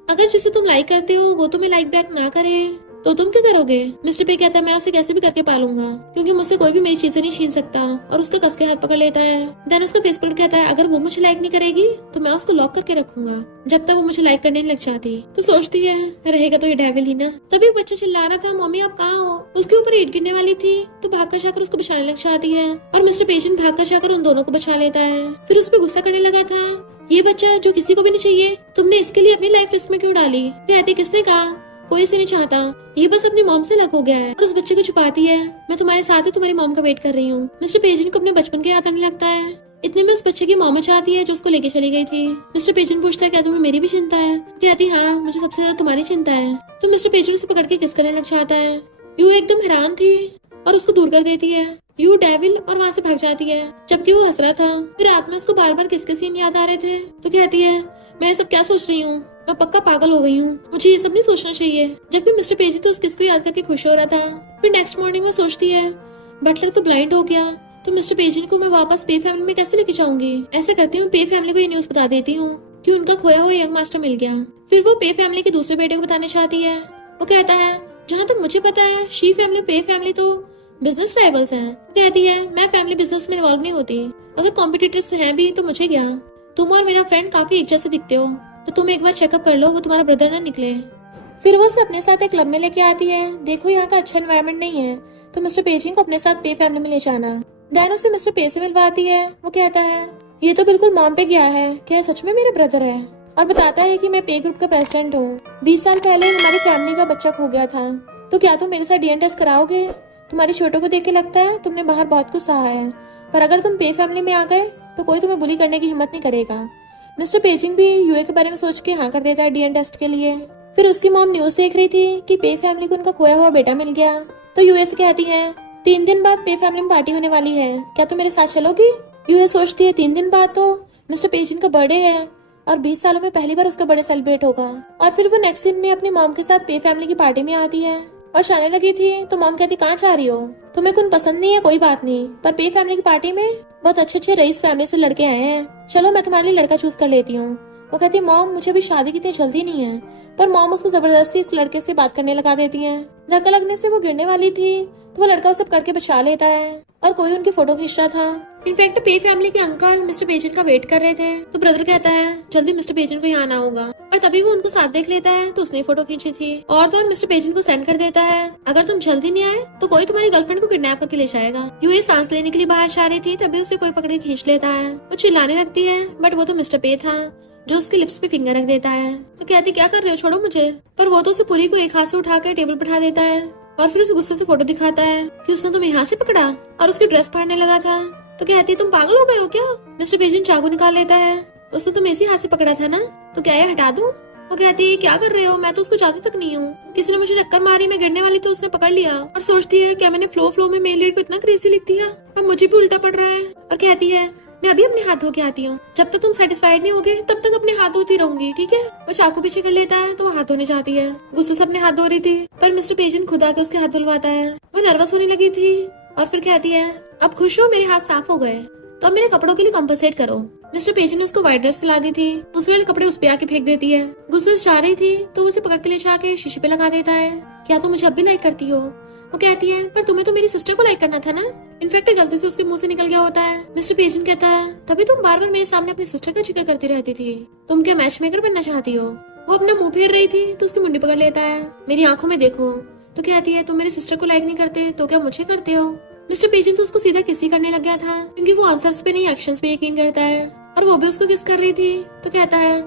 अगर जिसे तुम लाइक करते हो वो तुम्हें लाइक बैक ना करे तो तुम क्या करोगे? मिस्टर पे कहता है मैं उसे कैसे भी करके पालूंगा, क्योंकि मुझसे कोई भी मेरी चीजें नहीं छीन सकता, और उसका कस के हाथ पकड़ लेता है। देन उसका फेस पकड़ कहता है अगर वो मुझे लाइक नहीं करेगी तो मैं उसको लॉक करके रखूंगा जब तक वो मुझे लाइक करने नहीं लग जाती। तो सोचती है रहेगा तो ये डेविल ही ना। तभी बच्चा चिल्ला रहा था मम्मी आप कहाँ हो? उसके ऊपर ईंट गिरने वाली थी, तो भागकर जाकर उसको बचाने लग जाती है, और मिस्टर पेजिन भागकर जाकर उन दोनों को बचा लेता है। फिर उस पर गुस्सा करने लगा था, ये बच्चा जो किसी को भी नहीं चाहिए, तुमने इसके लिए अपनी लाइफ रिस्क में क्यों डाली? कहती किसने कहा, कोई इसे नहीं चाहता, ये बस अपनी मॉम से अलग हो गया है। और उस बच्चे को छुपाती है मैं तुम्हारे साथ ही तुम्हारी मॉम का वेट कर रही हूँ। मिस्टर पेजिन को अपने बचपन के याद आने लगता है। इतने में उस बच्चे की मॉम चाहती है जो उसको लेके चली गई थी। मिस्टर पेजेंट पूछता है क्या तुम्हें मेरी भी चिंता है? कहती हाँ मुझे सबसे ज्यादा तुम्हारी चिंता है। तो मिस्टर पेजेंट उसे पकड़ के किस करने लग जाता है। यू एकदम हैरान थी और उसको दूर कर देती है। यू डेविल और वहाँ से भाग जाती है जबकि वो हंस रहा था। फिर रात में उसको बार बार किसके सीन याद आ रहे थे। तो कहती है मैं सब क्या सोच रही हूँ, मैं पक्का पागल हो गई हूँ, मुझे ये सब नहीं सोचना चाहिए। जबकि मिस्टर पेजी तो उस किस को याद करके खुश हो रहा था। फिर नेक्स्ट मॉर्निंग में सोचती है बटलर तो ब्लाइंड हो गया तो मिस्टर पेजी को मैं वापस पे फैमिली में कैसे लेके जाऊंगी। ऐसे करती हूँ पे फैमिली को ये न्यूज बता देती हूँ कि उनका खोया हुआ यंग मास्टर मिल गया। फिर वो पे फैमिली के दूसरे बेटे को बताने चाहती है। वो कहता है जहाँ तक मुझे पता है शी फैमिली पे फैमिली तो बिजनेस राइवल्स हैं। कहती है मैं फैमिली बिजनेस में इन्वॉल्व नहीं होती, अगर कॉम्पिटिटर्स हैं भी तो मुझे क्या, तुम और मेरा फ्रेंड काफी एक जैसे दिखते हो तो तुम एक बार चेकअप कर लो वो तुम्हारा ब्रदर ना निकले। फिर वो उसे अपने साथ एक क्लब में लेके आती है। देखो यहाँ का अच्छा एनवायरनमेंट नहीं है तो मिस्टर पेजिंग को अपने साथ पे फैमिली में ले जाना। डैन उसे मिस्टर पे से मिलवाती है। वो कहता है ये तो बिल्कुल मॉम पे गया है, क्या सच में मेरे ब्रदर है? और बताता है कि मैं पे ग्रुप का प्रेसिडेंट हूँ। 20 साल पहले हमारी फैमिली का बच्चा खो गया था, तो क्या तुम मेरे साथ डीएनए टेस्ट कराओगे? तुम्हारी फोटो को देख के लगता है तुमने बाहर बहुत कुछ सहा है, पर अगर तुम पे फैमिली में आ गए तो कोई तुम्हें बुली करने की हिम्मत नहीं करेगा। मिस्टर पेजिंग भी यूए के बारे में सोच के हाँ कर देता है डीएनए टेस्ट के लिए। फिर उसकी मॉम न्यूज देख रही थी कि पे फैमिली को उनका खोया हुआ बेटा मिल गया, तो यूए से कहती है 3 दिन बाद पे फैमिली में पार्टी होने वाली है, क्या तुम मेरे साथ चलोगी? यूए सोचती है 3 दिन बाद तो मिस्टर पेजिंग का बर्थडे है और 20 सालों में पहली बार उसका बर्थडे सेलिब्रेट होगा। और फिर वो नेक्स्ट सीन में अपनी मॉम के साथ पे फैमिली की पार्टी में आती है और जाने लगी थी तो मॉम कहती कहाँ जा रही हो? तुम्हें कुछ पसंद नहीं है कोई बात नहीं, पर पे फैमिली की पार्टी में बहुत अच्छे रईस फैमिली से लड़के आए हैं, चलो मैं तुम्हारे लिए लड़का चूज कर लेती हूँ। वो कहती मॉम मुझे अभी शादी की इतनी जल्दी नहीं है, पर मॉम उसको जबरदस्ती एक लड़के से बात करने लगा देती है। धक्का लगने से वो गिरने वाली थी तो वो लड़का उसे पकड़ के बचा लेता है और कोई उनकी फोटो खींच रहा था। इनफैक्ट पे फैमिली के अंकल मिस्टर पेजेंट का वेट कर रहे थे, तो ब्रदर कहता है जल्दी मिस्टर पेजेंट को यहाँ आना होगा, और तभी वो उनको साथ देख लेता है तो उसने फोटो खींची थी और तो और मिस्टर पेजेंट को सेंड कर देता है अगर तुम जल्दी नहीं आए तो कोई तुम्हारी गर्लफ्रेंड को किडनैप करके ले जाएगा। यूए सांस लेने के लिए बाहर जा रही थी तभी उसे कोई पकड़ के खींच लेता है। वो चिल्लाने लगती है बट वो तो मिस्टर पे था जो उसके लिप्स पे फिंगर रख देता है। तो कहती क्या कर रहे हो, छोड़ो मुझे, पर वो तो उसे पूरी को एक हाथ से उठा कर टेबल पर बैठा देता है और फिर उसे गुस्से से फोटो दिखाता है कि उसने तुम्हें यहाँ से पकड़ा और उसकी ड्रेस फाड़ने लगा था। तो कहती है तुम पागल हो गए हो क्या? मिस्टर पेजेंट चाकू निकाल लेता है, उसने तुम्हें इसी हाथ से पकड़ा था ना, तो क्या ये हटा दूं? वो कहती है क्या कर रहे हो, मैं तो उसको जानती तक नहीं हूँ, किसी ने मुझे टक्कर मारी, मैं गिरने वाली तो उसने पकड़ लिया। और सोचती है क्या मैंने फ्लो में मेल लीड को इतना क्रेजी लिख दिया, अब मुझे भी उल्टा पड़ रहा है। और कहती है मैं अभी अपने हाथ धो के आती हूँ, जब तक तुम सेटिस्फाइड नहीं होगे तब तक अपने हाथ धोती रहूंगी, ठीक है? वो चाकू पीछे कर लेता है तो वो हाथ धोने जाती है, गुस्से से अपने हाथ धो रही थी, पर मिस्टर पेजेंट खुद आके उसके हाथ धुलवाता है। वो नर्वस होने लगी थी और फिर कहती है अब खुश हो, मेरे हाथ साफ हो गए, तो अब मेरे कपड़ों के लिए कंपनसेट करो। मिस्टर पेजेंट ने उसको व्हाइट ड्रेस दिला दी थी, दूसरे वाले कपड़े उस पे आके फेंक देती है। गुस्से से जा रही थी तो उसे पकड़ के ले जाके शीशे पे लगा देता है। क्या तुम मुझे अब भी लाइक करती हो? वो कहती है पर तुम्हें तो मेरी सिस्टर को लाइक करना था ना, इनफैक्ट गलती से उसके मुंह से निकल गया होता है। मिस्टर पेजेंट कहता है तभी तुम बार बार मेरे सामने अपनी सिस्टर का जिक्र करती रहती थी, तुम क्या मैच मेकर बनना चाहती हो? वो अपना मुंह फेर रही थी तो उसकी मुंडी पकड़ लेता है, मेरी आंखों में देखो। तो कहती है तुम मेरी सिस्टर को लाइक नहीं करते तो क्या मुझे करते हो? मिस्टर पेजेंट तो उसको सीधा किसी करने लग गया था क्योंकि वो आंसर्स पे नहीं एक्शंस पे यकीन करता है, और वो भी उसको किस कर रही थी। तो कहता है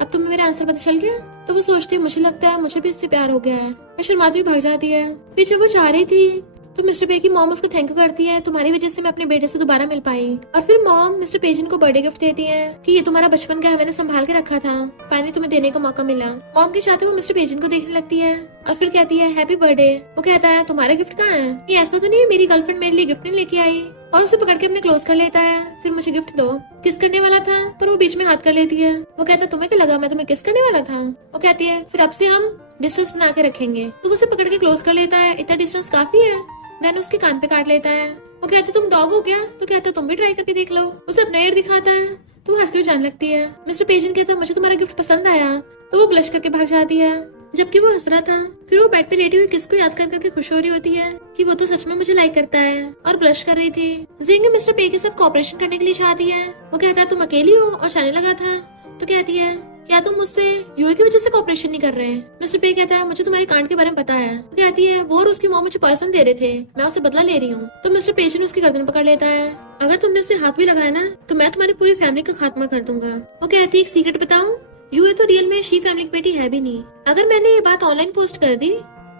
अब तुम्हें मेरा आंसर पता चल गया? तो वो सोचती है मुझे लगता है मुझे भी इससे प्यार हो गया है। वो शर्माती हुई भाग जाती है। फिर जब वो जा रही थी तो मिस्टर पे की मॉम उसको थैंक यू करती है, तुम्हारी वजह से मैं अपने बेटे से दोबारा मिल पाई। और फिर मॉम मिस्टर पेजेंट को बर्थडे गिफ्ट देती है कि ये तुम्हारा बचपन का है, मैंने संभाल के रखा था, फाइनली तुम्हें देने का मौका मिला। मॉम के चाहते वो मिस्टर पेजेंट को देखने लगती है और फिर कहती है हैप्पी बर्थडे। वो कहता है तुम्हारा गिफ्ट कहाँ है? ये ऐसा तो नहीं है मेरी गर्लफ्रेंड मेरे लिए गिफ्ट नहीं लेके आई, और उसे पकड़ के अपने क्लोज कर लेता है। फिर मुझे गिफ्ट दो, किस करने वाला था पर वो बीच में हाथ कर लेती है। वो कहता है तुम्हें क्या लगा मैं तुम्हें किस करने वाला था? वो कहती है फिर अब से हम डिस्टेंस बना के रखेंगे। तो उसे पकड़ के क्लोज कर लेता है, इतना डिस्टेंस काफी है। देन उसके कान पे काट लेता है। वो कहते तुम डॉग हो क्या? तो कहता तुम भी ट्राई करके देख लो। उसे अपना एयर दिखाता है तो वो हंसती हुई जाने लगती है। मिस्टर पेजेंट कहता मुझे तुम्हारा गिफ्ट पसंद आया, तो वो ब्लश करके भाग जाती है जबकि वो हंस रहा था। फिर वो बेड पे लेटी हुई किसको याद कर करके खुश हो रही होती है कि वो तो सच में मुझे लाइक करता है, और ब्लश कर रही थी। जिंग मिस्टर पे के साथ कोऑपरेशन करने के लिए चाहती है। वो कहता है तुम अकेली हो और जाने लगा था। तो कहती है क्या तुम मुझसे यूए की वजह से कोऑपरेशन नहीं कर रहे? मिस्टर पे कहता है मुझे तुम्हारे कांड के बारे में पता है। तो कहती है वो और उसकी मॉम मुझे पर्सन दे रहे थे, मैं उसे बदला ले रही हूँ। तो मिस्टर पेजेंट उसकी गर्दन पकड़ लेता है, अगर तुमने उसे हाथ भी लगाया ना तो मैं तुम्हारी पूरी फैमिली का खात्मा कर दूंगा। वो कहती है एक सीक्रेट बताऊं, यूए तो रियल में शी फैमिली की बेटी है भी नहीं। अगर मैंने ये बात ऑनलाइन पोस्ट कर दी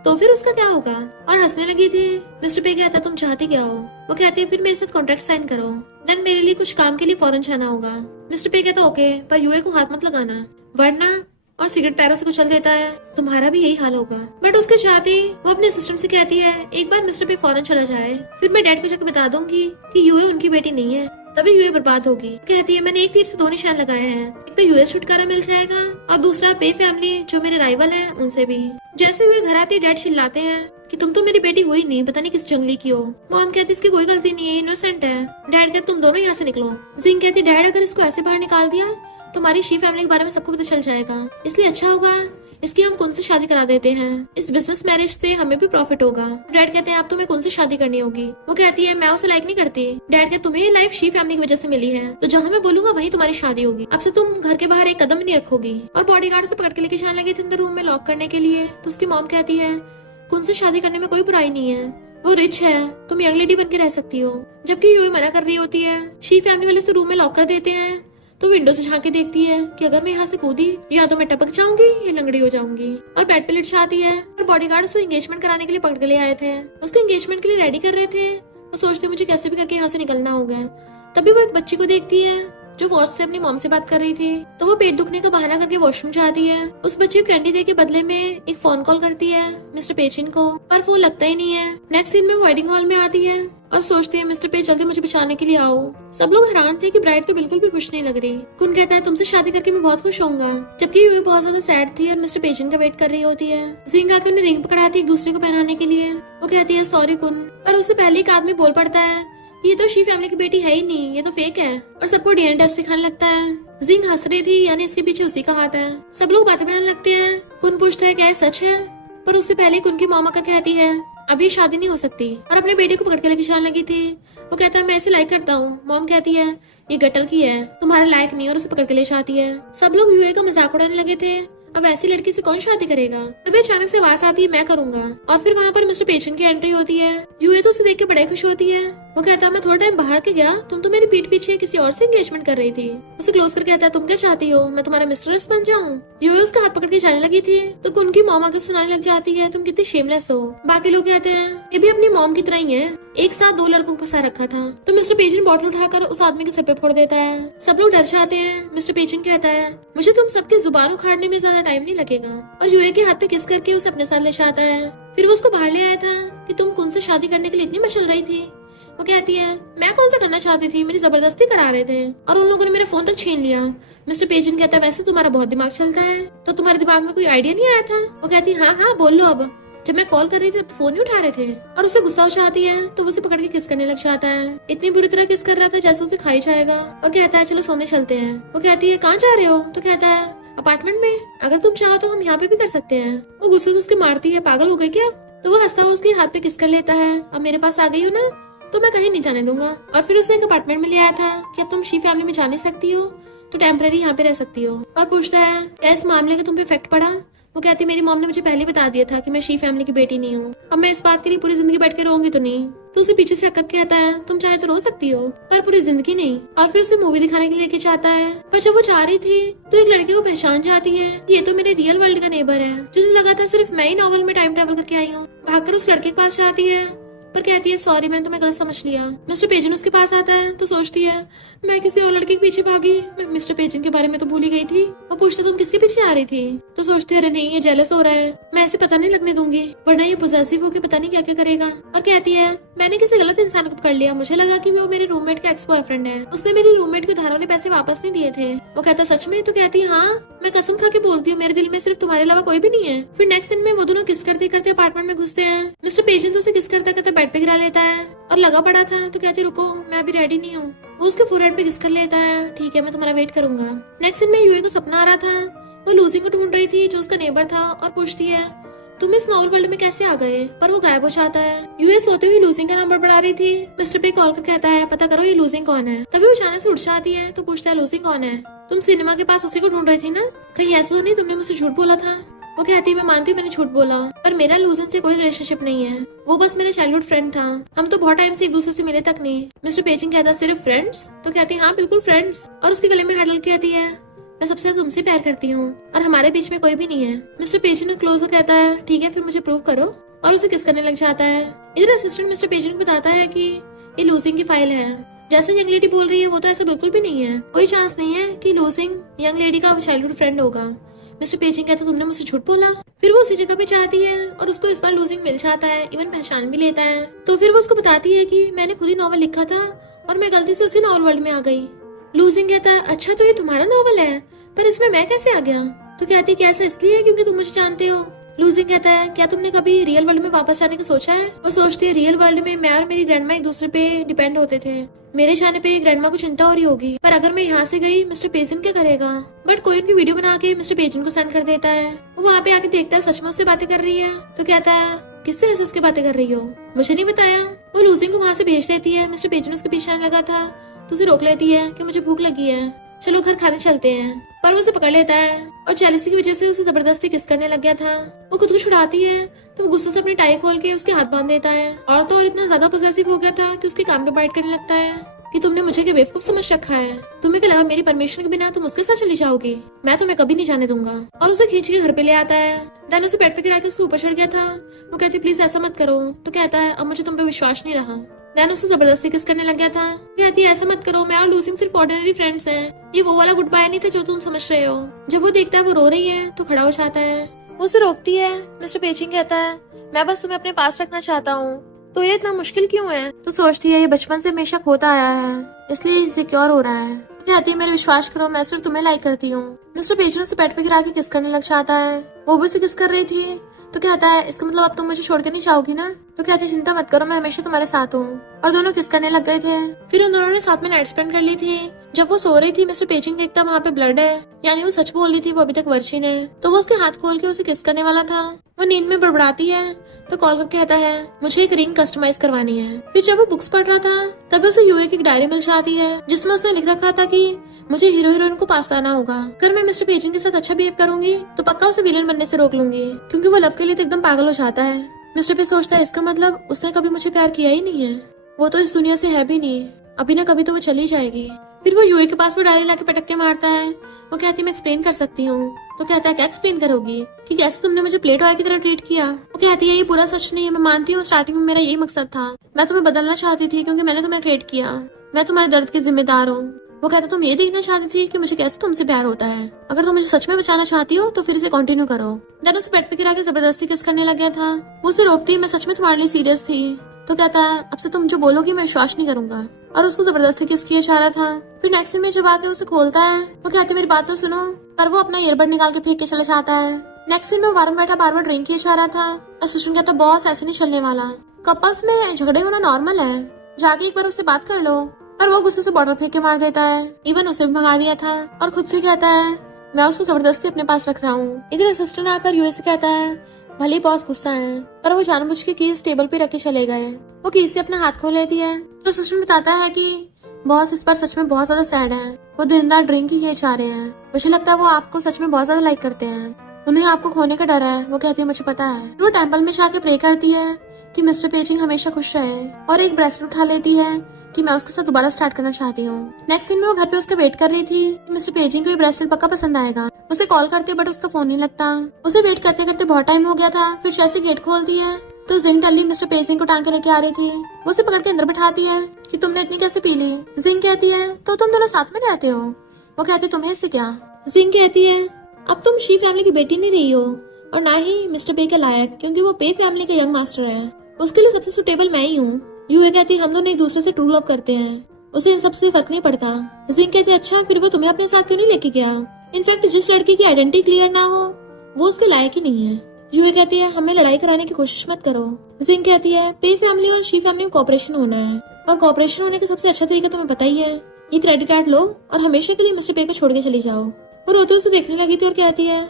तो फिर उसका क्या होगा? और हंसने लगी थी। मिस्टर पे कहता तुम चाहती क्या हो? वो कहती है फिर मेरे साथ कॉन्ट्रैक्ट साइन करो, देन मेरे लिए कुछ काम के लिए फॉरेन जाना होगा। मिस्टर पे कहता ओके, पर यूए को हाथ मत लगाना वरना, और सिगरेट पैरों से कुचल देता है। तुम्हारा भी यही हाल होगा। बट उसके साथ ही वो अपने असिस्टेंट से कहती है एक बार मिस्टर पे फॉरेन चला जाए, फिर मैं डैड को जाकर बता दूंगी कि यूए उनकी बेटी नहीं है, तभी यूए बर्बाद होगी। कहती है मैंने एक तीर से दो निशान लगाए हैं, एक तो यूएस छुटकारा मिल जाएगा और दूसरा पे फैमिली जो मेरे राइवल है उनसे भी। जैसे हुए घर आते डैड चिल्लाते हैं कि तुम तो मेरी बेटी हुई नहीं, पता नहीं किस जंगली की हो। मॉम कहती इसकी कोई गलती नहीं है, इनोसेंट है। डैड कहते तुम दोनों यहाँ से निकलो। जिंग कहती डैड अगर इसको ऐसे बाहर निकाल दिया तुम्हारी शी फैमिली के बारे में सबको पता चल जाएगा, इसलिए अच्छा होगा इसकी हम कौन से शादी करा देते हैं, इस बिजनेस मैरिज से हमें भी प्रॉफिट होगा। डैड कहते हैं अब तुम्हें कौन सी शादी करनी होगी। वो कहती है मैं उसे लाइक नहीं करती। डैड कहते तुम्हें ये लाइफ शी फैमिली की वजह से मिली है, तो जहाँ मैं बोलूंगा वहीं तुम्हारी शादी होगी। अब से तुम घर के बाहर एक कदम भी नहीं रखोगी। और बॉडीगार्ड से पकड़ के लेके जाने लगे थे अंदर रूम में लॉक करने के लिए। तो उसकी मॉम कहती है कौन से शादी करने में कोई बुराई नहीं है, वो रिच है, तुम यंग लेडी बन के रह सकती हो। जबकि यूई मना कर रही होती है। शी फैमिली वाले से रूम में लॉक कर देते हैं तो विंडो से झांक के देखती है कि अगर मैं यहाँ से कूदी या तो मैं टपक जाऊंगी या लंगड़ी हो जाऊंगी। और बेड पे लिट जाती है। और बॉडीगार्ड उसको एंगेजमेंट कराने के लिए पकड़ के ले आए थे, उसको एंगेजमेंट के लिए रेडी कर रहे थे। वो सोचते मुझे कैसे भी करके यहाँ से निकलना होगा। तभी वो एक बच्ची को देखती है जो वॉच से अपनी मॉम से बात कर रही थी। तो वो पेट दुखने का बहाना करके वॉशरूम जाती है। उस बच्ची को कैंडी दे के बदले में एक फोन कॉल करती है मिस्टर पेचिन को, पर फोन लगता ही नहीं है। नेक्स्ट सीन में वेडिंग हॉल में आती है और सोचती है मिस्टर पे जल्दी मुझे बचाने के लिए आओ। सब लोग हैरान थे कि ब्राइड तो बिल्कुल भी खुश नहीं लग रही। कुन कहता है तुमसे शादी करके मैं बहुत खुश होऊंगा, जबकि यूई बहुत ज्यादा सैड थी और मिस्टर पेचिन का वेट कर रही होती है। जिंग आकर उन्हें रिंग पकड़ाती एक दूसरे को पहनाने के लिए। वो कहती है सॉरी कुन, पर उससे पहले एक आदमी बोल पड़ता है ये तो शी फैमिली की बेटी है ही नहीं, ये तो फेक है। और सबको डीएनए टेस्ट दिखाने लगता है। जिंग हंस रही थी, यानी इसके पीछे उसी का हाथ है। सब लोग बातें बनाने लगते हैं। कुन पूछता है क्या ये सच है, पर उससे पहले कुन की मामा का कहती है अभी शादी नहीं हो सकती, और अपने बेटे को पकड़ के लेके जाने लगी थी। वो कहता है मैं इसे लाइक करता हूँ। मॉम कहती है ये गटर की है, तुम्हारा लायक नहीं, और उसे पकड़ के ले जाती है। सब लोग यूए का मजाक उड़ाने लगे थे, अब ऐसी लड़की से कौन शादी करेगा। तभी अचानक से आवाज आती है मैं करूंगा, और फिर वहाँ पर मिस्टर पेचिन की एंट्री होती है। यूए तो उसे देख के बड़े खुश होती है। वो कहता है मैं थोड़ा टाइम बाहर के गया, तुम तो मेरी पीठ पीछे किसी और से एंगेजमेंट कर रही थी। उसे क्लोज कर कहता है तुम क्या चाहती हो, मैं तुम्हारा मिस्ट्रेस बन जाऊँ। यूए उसका हाथ पकड़ के जाने लगी थी तो उनकी मॉम आकर सुनाने लग जाती है तुम कितनी शेमलेस हो। बाकी लोग कहते हैं ये भी अपनी मॉम की तरह ही है, एक साथ दो लड़कों को फंसा रखा था। तो मिस्टर पेचिन बॉटल उठाकर उस आदमी के सर पे फोड़ देता है। सब लोग डर जाते हैं। मिस्टर पेचिन कहता है मुझे तुम सबकी जुबान उखाड़ने में ज्यादा टाइम नहीं लगेगा, और यूए के हाथ पे किस करके उसे अपने साथ ले जाता है। फिर वो उसको बाहर ले आया था कि तुम कौन से शादी करने के लिए इतनी मचल रही थी। वो कहती है मैं कौन सा करना चाहती थी, मेरी जबरदस्ती करा रहे थे और उन लोगों ने मेरा फोन तक छीन लिया। मिस्टर पेचिन कहता है वैसे तुम्हारा बहुत दिमाग चलता है, तो तुम्हारे दिमाग में कोई आइडिया नहीं आया था। वो कहती है हाँ बोल लो, अब जब मैं कॉल कर रही थी फोन नहीं उठा रहे थे। और उसे गुस्सा हो जाती है तो उसे पकड़ के किस करने लग जाता है। इतनी बुरी तरह किस कर रहा था जैसे उसे खाई जाएगा, और कहता है चलो सोने चलते हैं। वो कहती है कहाँ जा रहे हो, तो कहता है अपार्टमेंट में, अगर तुम चाहो तो हम यहाँ पे भी कर सकते हैं। वो गुस्से से उसके मारती है पागल हो गई क्या। तो वो हंसता हुआ उसके हाथ पे किस कर लेता है, अब मेरे पास आ गई हो ना तो मैं कहीं नहीं जाने दूंगा। और फिर उसे एक अपार्टमेंट में ले आया था कि अब तुम शी फैमिली में जा नहीं सकती हो तो टेम्पररी यहाँ पे रह सकती हो। और पूछता है क्या इस मामले का तुम पे इफेक्ट पड़ा। वो कहती है मेरी मॉम ने मुझे पहले बता दिया था कि मैं शी फैमिली की बेटी नहीं हूँ, अब मैं इस बात के लिए पूरी जिंदगी बैठ के रोऊंगी तो नहीं। तो उसे पीछे से हक कहता है तुम चाहे तो रो सकती हो पर पूरी जिंदगी नहीं। और फिर उसे मूवी दिखाने के लिए लेके जाता है। पर जब वो जा रही थी तो एक लड़के को पहचान जाती है, ये तो मेरे रियल वर्ल्ड का नेबर है, जिसे लगा था सिर्फ मैं ही नॉवल में टाइम ट्रेवल करके आई हूँ। भागकर उस लड़के के पास जाती है पर कहती है सॉरी मैंने तुम्हें गलत समझ लिया। मिस्टर पेचिन उसके पास आता है तो सोचती है मैं किसी और लड़के के पीछे भागी, मैं मिस्टर पेचिन के बारे में तो भूल ही गई थी। वो पूछते तुम किसके पीछे आ रही थी, तो सोचती है अरे नहीं ये जेलस हो रहा है, मैं ऐसे पता नहीं लगने दूंगी वरना ये पोजेसिव होकर पता नहीं क्या क्या करेगा। और कहती है मैंने किसी गलत इंसान को पकड़ लिया, मुझे लगा कि वो मेरे रूममेट का एक्स बॉयफ्रेंड है, उसने मेरी रूममेट को उधार वाले पैसे वापस नहीं दिए थे। वो कहता सच में, तो कहती है हाँ मैं कसम खा के बोलती हूँ मेरे दिल में सिर्फ तुम्हारे अलावा कोई भी नहीं है। फिर नेक्स्ट दिन में वो दोनों किस करते करते अपार्टमेंट में घुसते हैं। मिस्टर पेचिन तो उसे किस करते करते बेड पे गिरा लेता है और लगा पड़ा था तो कहती रुको मैं अभी रेडी नहीं हूँ। वो उसके फोरहेड पे किस कर लेता है, ठीक है मैं तुम्हारा वेट करूंगा। नेक्स्ट दिन में यूए को सपना आ रहा था, वो लूसी को ढूंढ रही थी जो उसका नेबर था और पूछती है तुम इस नॉवल वर्ल्ड में कैसे आ गए, पर वो गायब हो जाता है। यूए सोते हुए लूजिंग का नंबर बढ़ा रही थी। मिस्टर पे कॉल कर कहता है पता करो ये लूजिंग कौन है। तभी वो अचानक से उठ जाती है तो पूछता है लूजिंग कौन है, तुम सिनेमा के पास उसी को ढूंढ रही थी ना, कहीं ऐसा तो नहीं तुमने मुझसे झूठ बोला था। वो कहती है मैं मानती हूँ मैंने झूठ बोला, पर मेरा लूजन से कोई रिलेशनशिप नहीं है, वो बस मेरा चाइल्डहुड फ्रेंड था, हम तो बहुत टाइम से एक दूसरे से मिले तक नहीं। मिस्टर पेचिन कहता सिर्फ फ्रेंड्स, तो कहती है हाँ बिल्कुल फ्रेंड्स। और उसके गले में हाथ डाल के कहती है मैं सबसे ज्यादा तुमसे प्यार करती हूँ और हमारे बीच में कोई भी नहीं है। मिस्टर पेजेंट क्लोज हो कहता है ठीक है फिर मुझे प्रूव करो, और उसे किस करने लग जाता है। इधर असिस्टेंट मिस्टर पेजेंट को बताता है कि ये लूसिंग की फाइल है। जैसे यंग लेडी बोल रही है वो तो ऐसा बिल्कुल भी नहीं है, कोई चांस नहीं है कि लूसिंग यंग लेडी का चाइल्डहुड फ्रेंड होगा। मिस्टर पेजिंग कहता तुमने मुझसे झूठ बोला। फिर वो उसी जगह पे जाती है और उसको इस बार लूसिंग मिल जाता है, इवन पहचान भी लेता है। तो फिर वो उसको बताती है कि मैंने खुद ही नॉवल लिखा था और मैं गलती से उसी नॉवल वर्ल्ड में आ गई। लूसिंग कहता है अच्छा तो ये तुम्हारा नॉवल है, पर इसमें मैं कैसे आ गया? तो कहती है ऐसा इसलिए क्योंकि तुम मुझे जानते हो। लूसिंग कहता है क्या तुमने कभी रियल वर्ल्ड में वापस आने का सोचा है? वो सोचती है रियल वर्ल्ड में मैं और मेरी ग्रैंडमा एक दूसरे पे डिपेंड होते थे, मेरे जाने पे ग्रैंडमा को चिंता हो रही होगी, पर अगर मैं यहाँ से गई मिस्टर पेजेंट क्या करेगा? बट कोई उनकी वीडियो बना के मिस्टर पेजेंट को सेंड कर देता है। वो वहाँ पे आके देखता है सच में उससे बातें कर रही है। तो कहता है किससे ऐसे उसकी बातें कर रही हो, मुझे नहीं बताया। वो लूसिंग को वहाँ से भेज देती है। मिस्टर पेजेंट उसके पीछे आने लगा था तो उसे रोक लेती है कि मुझे भूख लगी है, चलो घर खाने चलते हैं। पर वो उसे पकड़ लेता है और जेलसी की वजह से उसे जबरदस्ती किस करने लग गया था। वो खुद को छुड़ाती है तो वो गुस्से से अपनी टाई खोल के उसके हाथ बांध देता है। और तो और इतना ज्यादा पॉसेसिव हो गया था कि उसके कान पे बाइट करने लगता है कि तुमने मुझे क्या बेवकूफ समझ रखा है, तुम्हें क्या लगा मेरी परमिशन के बिना तुम उसके साथ चली जाओगी? मैं तुम्हें कभी नहीं जाने दूंगा। और उसे खींच के घर पे ले आता है। देन उसे बेड पे गिरा के उसके ऊपर चढ़ गया था। वो कहती प्लीज ऐसा मत करो। तो कहता है अब मुझे तुम पे विश्वास नहीं रहा। देन उसको जबरदस्ती किस करने लग गया था। कहती है ऐसा मत करो, मैं और लूसिंग सिर्फ ऑर्डिनरी फ्रेंड्स हैं, ये वो वाला गुड बाय नहीं था जो तुम समझ रहे हो। जब वो देखता है वो रो रही है तो खड़ा हो जाता है। वो उसे रोकती है। मिस्टर पेजिंग कहता है मैं बस तुम्हें अपने पास रखना चाहता हूँ, तो ये इतना मुश्किल क्यों है? तो सोचती है ये बचपन से हमेशा खोता आया है इसलिए इनसिक्योर हो रहा है। तो कहती है मेरे विश्वास करो मैं सिर्फ तुम्हें लाइक करती हूँ। मिस्टर पेजिंग उसे बेड पे गिरा के किस करने लग जाता है। वो भी उसे किस कर रही थी। तो कहता है इसका मतलब अब तुम मुझे छोड़ के नहीं जाओगी ना? तो कहती है चिंता मत करो मैं हमेशा तुम्हारे साथ हूँ। और दोनों किस करने लग गए थे। फिर उन दोनों ने साथ में नाइट स्पेंड कर ली थी। जब वो सो रही थी मिस्टर पेजिंग देखता वहाँ पे ब्लड है, यानी वो सच बोल रही थी, वो अभी तक वर्जिन है। तो वो उसके हाथ खोल के उसे किस करने वाला था। वो नींद में बड़बड़ाती है तो कॉल करके कहता है मुझे एक रिंग कस्टमाइज करवानी है। फिर जब वो बुक्स पढ़ रहा था तभी उसे यूए की एक डायरी मिल जाती है जिसमें उसने लिख रखा था कि मुझे हीरो हीरोइन को पास लाना होगा। अगर मैं मिस्टर पेजिंग के साथ अच्छा बिहेव करूंगी तो पक्का उसे विलेन बनने से रोक लूंगी, क्योंकि वो लव के लिए तो एकदम पागल हो जाता है। मिस्टर पे सोचता है इसका मतलब उसने कभी मुझे प्यार किया ही नहीं है, वो तो इस दुनिया से है भी नहीं, अभी ना कभी तो वो चली जाएगी। फिर वो यूए के पास वो डायरी लाके पटक के मारता है। वो कहती है मैं एक्सप्लेन कर सकती हूँ। तो कहता है क्या एक्सप्लेन करोगी कि कैसे तुमने मुझे प्ले टॉय की तरह ट्रीट किया? वो कहती है ये पूरा सच नहीं है, मैं मानती हूँ स्टार्टिंग में मेरा यही मकसद था, मैं तुम्हें बदलना चाहती थी क्योंकि मैंने तुम्हें क्रिएट किया, मैं तुम्हारे दर्द की जिम्मेदार हूँ। वो कहता तुम ये देखना चाहती थी कि मुझे कैसे तुमसे प्यार होता है, अगर तुम मुझे सच में बचाना चाहती हो तो फिर इसे कंटिन्यू करो। देन उसे बेड पे गिरा के जबरदस्ती किस करने लग गया था। वो उसे रोकती मैं सच में तुम्हारे लिए सीरियस थी। तो कहता है अब से तुम जो बोलोगी मैं विश्वास नहीं करूंगा, और उसको जबरदस्ती किस किया जा रहा था। फिर नेक्स्ट सीन में जब आके उसे खोलता है वो कहती मेरी बात तो सुनो, पर वो अपना ईयरबड निकाल के फेंक के चला जाता है। नेक्स्ट सीन में वारन बैठा बार बार ड्रिंक किया जा रहा था। असिस्टेंट कहता बॉस ऐसे नहीं चलने वाला, कपल्स में झगड़े होना नॉर्मल है, जाके एक बार उससे बात कर लो। पर वो गुस्से से बॉटल फेंक के मार देता है, इवन उसे भी भगा दिया था, और खुद से कहता है मैं उसको जबरदस्ती अपने पास रख रहा हूँ। इधर असिस्टेंट आकर यूए से कहता है भले बॉस गुस्सा है, पर वो जानबूझ के कीज टेबल पे रख के चले गए। वो कीज से अपना हाथ खोल लेती है तो असिस्टेंट बताता है कि बॉस इस पर सच में बहुत ज्यादा सैड है, वो दिन रात ड्रिंक ही किए जा रहे हैं, मुझे लगता है वो आपको सच में बहुत ज्यादा लाइक करते हैं, उन्हें आपको खोने का डर है। वो कहती है मुझे पता है। वो टेम्पल में जाके प्रे करती है कि मिस्टर पेजिंग हमेशा खुश रहे, और एक ब्रेसलेट उठा लेती है कि मैं उसके साथ दोबारा स्टार्ट करना चाहती हूँ। नेक्स्ट सीन में वो घर पे उसका वेट कर रही थी कि मिस्टर पेजिंग को ये ब्रेसलेट पक्का पसंद आएगा। उसे कॉल करती है बट उसका फोन नहीं लगता। उसे वेट करते करते बहुत टाइम हो गया था। फिर जैसे गेट खोलती है तो जिंग टल्ली मिस्टर पेजिंग को टांग के लेके आ रही थी। वो उसे पकड़ के अंदर बिठाती है कि तुमने इतनी कैसे पी ली? जिंग कहती है तो तुम दोनों साथ में रहते हो? वो कहती है तुम्हें इससे क्या? जिंग कहती है अब तुम शी फैमिली की बेटी नहीं रही हो, और ना ही मिस्टर पे के लायक, क्योंकि वो पे फैमिली का यंग मास्टर है, उसके लिए सबसे सुटेबल मैं ही हूँ। यूए कहती है हम दोनों एक दूसरे से ट्रू लव करते हैं, उसे इन सबसे फर्क नहीं पड़ता। जिंग कहती है अच्छा फिर वो तुम्हें अपने साथ क्यों नहीं लेके गया? इनफैक्ट जिस लड़की की आइडेंटिटी क्लियर ना हो वो उसके लायक ही नहीं है। यूए कहती है हमें लड़ाई कराने की कोशिश मत करो। जिंग कहती है पे फैमिली और शी फैमिली में कोऑपरेशन होना है, और कोऑपरेशन होने का सबसे अच्छा तरीका तुम्हें पता ही है, ये क्रेडिट कार्ड लो और हमेशा के लिए मिस्टर पे को छोड़ के चली जाओ। वो रोते उसे देखने लगी थी और कहती है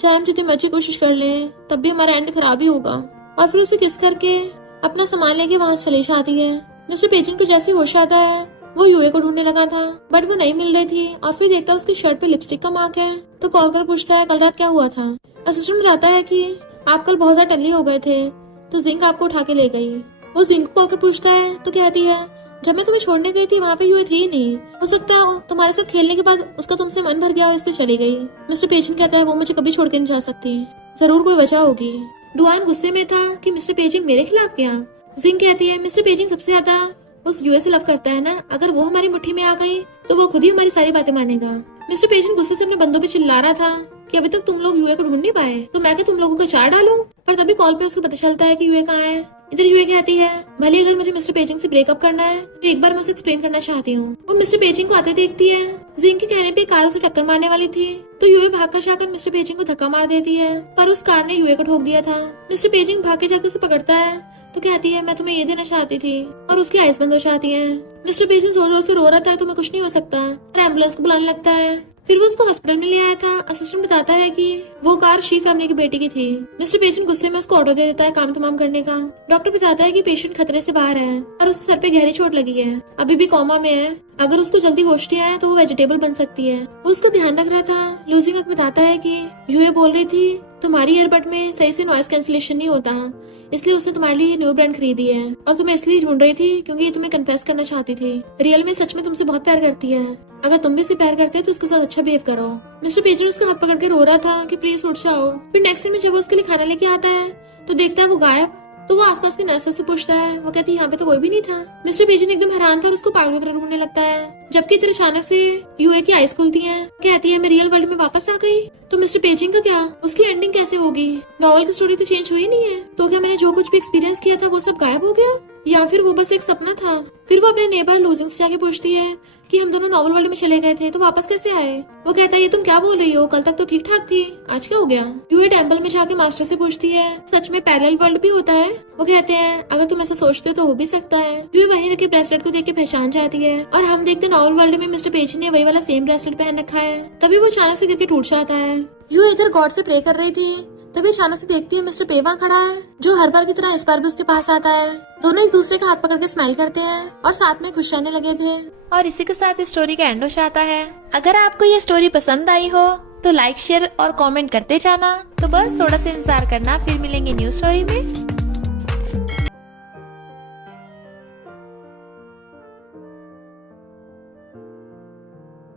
चाहे हम जितनी मर्जी कोशिश कर ले तब भी हमारा एंड खराब ही होगा। और फिर उसे किस करके अपना सामान लेके वहाँ से चली जाती है। मिस्टर पेजिंग को जैसे होश आता है वो यूए को ढूंढने लगा था बट वो नहीं मिल रही थी, और फिर देखता है उसकी शर्ट पे लिपस्टिक का मार्क है। तो कॉल कर पूछता है कल रात क्या हुआ था। असिस्टेंट बताता है कि आप कल बहुत ज्यादा टल्ली हो गए थे तो जिंक आपको उठा के ले गई। वो जिंक को कॉल कर पूछता है तो कहती है जब मैं तुम्हें छोड़ने गई थी वहाँ पे यूए थी ही नहीं। हो सकता है तुम्हारे साथ खेलने के बाद उसका तुमसे मन भर गया हो, इसलिए चली गई। मिस्टर पेजिंग कहता है वो मुझे कभी छोड़ के नहीं जा सकती, जरूर कोई वजह होगी। डुआन गुस्से में था कि मिस्टर पेजिंग मेरे खिलाफ क्या। जिंग कहती है मिस्टर पेजिंग सबसे ज्यादा उस यूए से लव करता है ना, अगर वो हमारी मुट्ठी में आ गई तो वो खुद ही हमारी सारी बातें मानेगा। मिस्टर पेजिंग गुस्से से अपने बंदों पे चिल्ला रहा था कि अभी तक तुम लोग यूए को ढूंढ नहीं पाए, तो मैं क्या तुम लोगों को चार डालूं। पर तभी कॉल पे उसको पता चलता है कि यूए कहाँ है। इधर यूए कहती है भले अगर मुझे मिस्टर पेजिंग से ब्रेकअप करना है तो एक बार मैं उसे एक्सप्लेन करना चाहती हूँ। वो मिस्टर पेजिंग को आते देखती है। जिंग के कहने पे कार उसे टक्कर मारने वाली थी, तो यूए भागकर जाकर मिस्टर पेजिंग को धक्का मार देती है, पर उस कार ने यूए को ठोक दिया था। मिस्टर पेजिंग भाग के जाकर उसे पकड़ता है तो कहती है मैं तुम्हें ये देना चाहती थी, और उसकी आइस बंद हो जाती है। मिस्टर पेजिंग जोर जोर से रो रहा था तो मैं कुछ नहीं हो सकता, और एम्बुलेंस को बुलाने लगता है। फिर वो उसको हॉस्पिटल में ले आया था। असिस्टेंट बताता है कि वो कार शी फैमिली की बेटी की थी। मिस्टर पेजिंग गुस्से में उसको ऑर्डर दे देता है काम तमाम करने का। डॉक्टर बताता है कि पेशेंट खतरे से बाहर है और उसके सर पे गहरी चोट लगी है, अभी भी कोमा में है, अगर उसको जल्दी होश नहीं आया तो वो वेजिटेबल बन सकती है। वो उसको ध्यान रख रहा था। लूजिंग बताता है कि यूए बोल रही थी तुम्हारी ईयरबड में सही से नॉइस कैंसिलेशन नहीं होता, इसलिए उसने तुम्हारे लिए न्यू ब्रांड खरीदी है, और तुम्हें इसलिए ढूंढ रही थी क्योंकि ये तुम्हें कन्फेस करना चाहती थी। रियल में सच में तुमसे बहुत प्यार करती है, अगर तुम भी इसे प्यार करते हो तो उसके साथ अच्छा बिहेव करो। मिस्टर पेजिंग उसका हाथ पकड़ के रो रहा था कि प्लीज उठ जाओ। फिर नेक्स्ट टाइम जब वो उसके लिए खाना लेके आता है तो देखता है वो गायब। तो वो आसपास के नर्सेस से पूछता है, वो कहती है यहाँ पे तो कोई भी नहीं था। मिस्टर पेजिंग एकदम हैरान था और उसको पागल की तरह ढूंढने लगता है। जबकि इधर अचानक से यूए की आइस खुलती हैं, कहती है मैं रियल वर्ल्ड में वापस आ गई। तो मिस्टर पेजिंग का क्या, उसकी एंडिंग कैसे होगी? नॉवल की स्टोरी तो चेंज हुई नहीं है, तो क्या मैंने जो कुछ भी एक्सपीरियंस किया था वो सब गायब हो गया, या फिर वो बस एक सपना था? फिर वो अपने नेबर लूजिंग से जाके पूछती है कि हम दोनों नॉवल वर्ल्ड में चले गए थे तो वापस कैसे आए? वो कहता है ये तुम क्या बोल रही हो, कल तक तो ठीक ठाक थी, आज क्या हो गया? यूए टेम्पल में जाके मास्टर से पूछती है सच में पैरेलल वर्ल्ड भी होता है? वो कहते हैं अगर तुम ऐसा सोचते हो तो हो भी सकता है। यूए वहीं रखे ब्रेसलेट को देख के पहचान जाती है, और हम देखते नॉवल वर्ल्ड में मिस्टर पेजिंग ने वही वाला सेम ब्रेसलेट पहन रखा है। तभी वो अचानक से गिर के टूट जाता है। यूए इधर गॉड से प्रे कर रही थी, तभी अचानक से देखती है मिस्टर पे वहाँ खड़ा है, जो हर बार की तरह इस बार भी उसके पास आता है। दोनों एक दूसरे का हाथ पकड़ के स्माइल करते हैं और साथ में खुश रहने लगे थे। और इसी के साथ इस स्टोरी का एंड हो जाता है। अगर आपको ये स्टोरी पसंद आई हो तो लाइक शेयर और कमेंट करते जाना। तो बस थोड़ा सा इंतजार करना, फिर मिलेंगे न्यू स्टोरी में।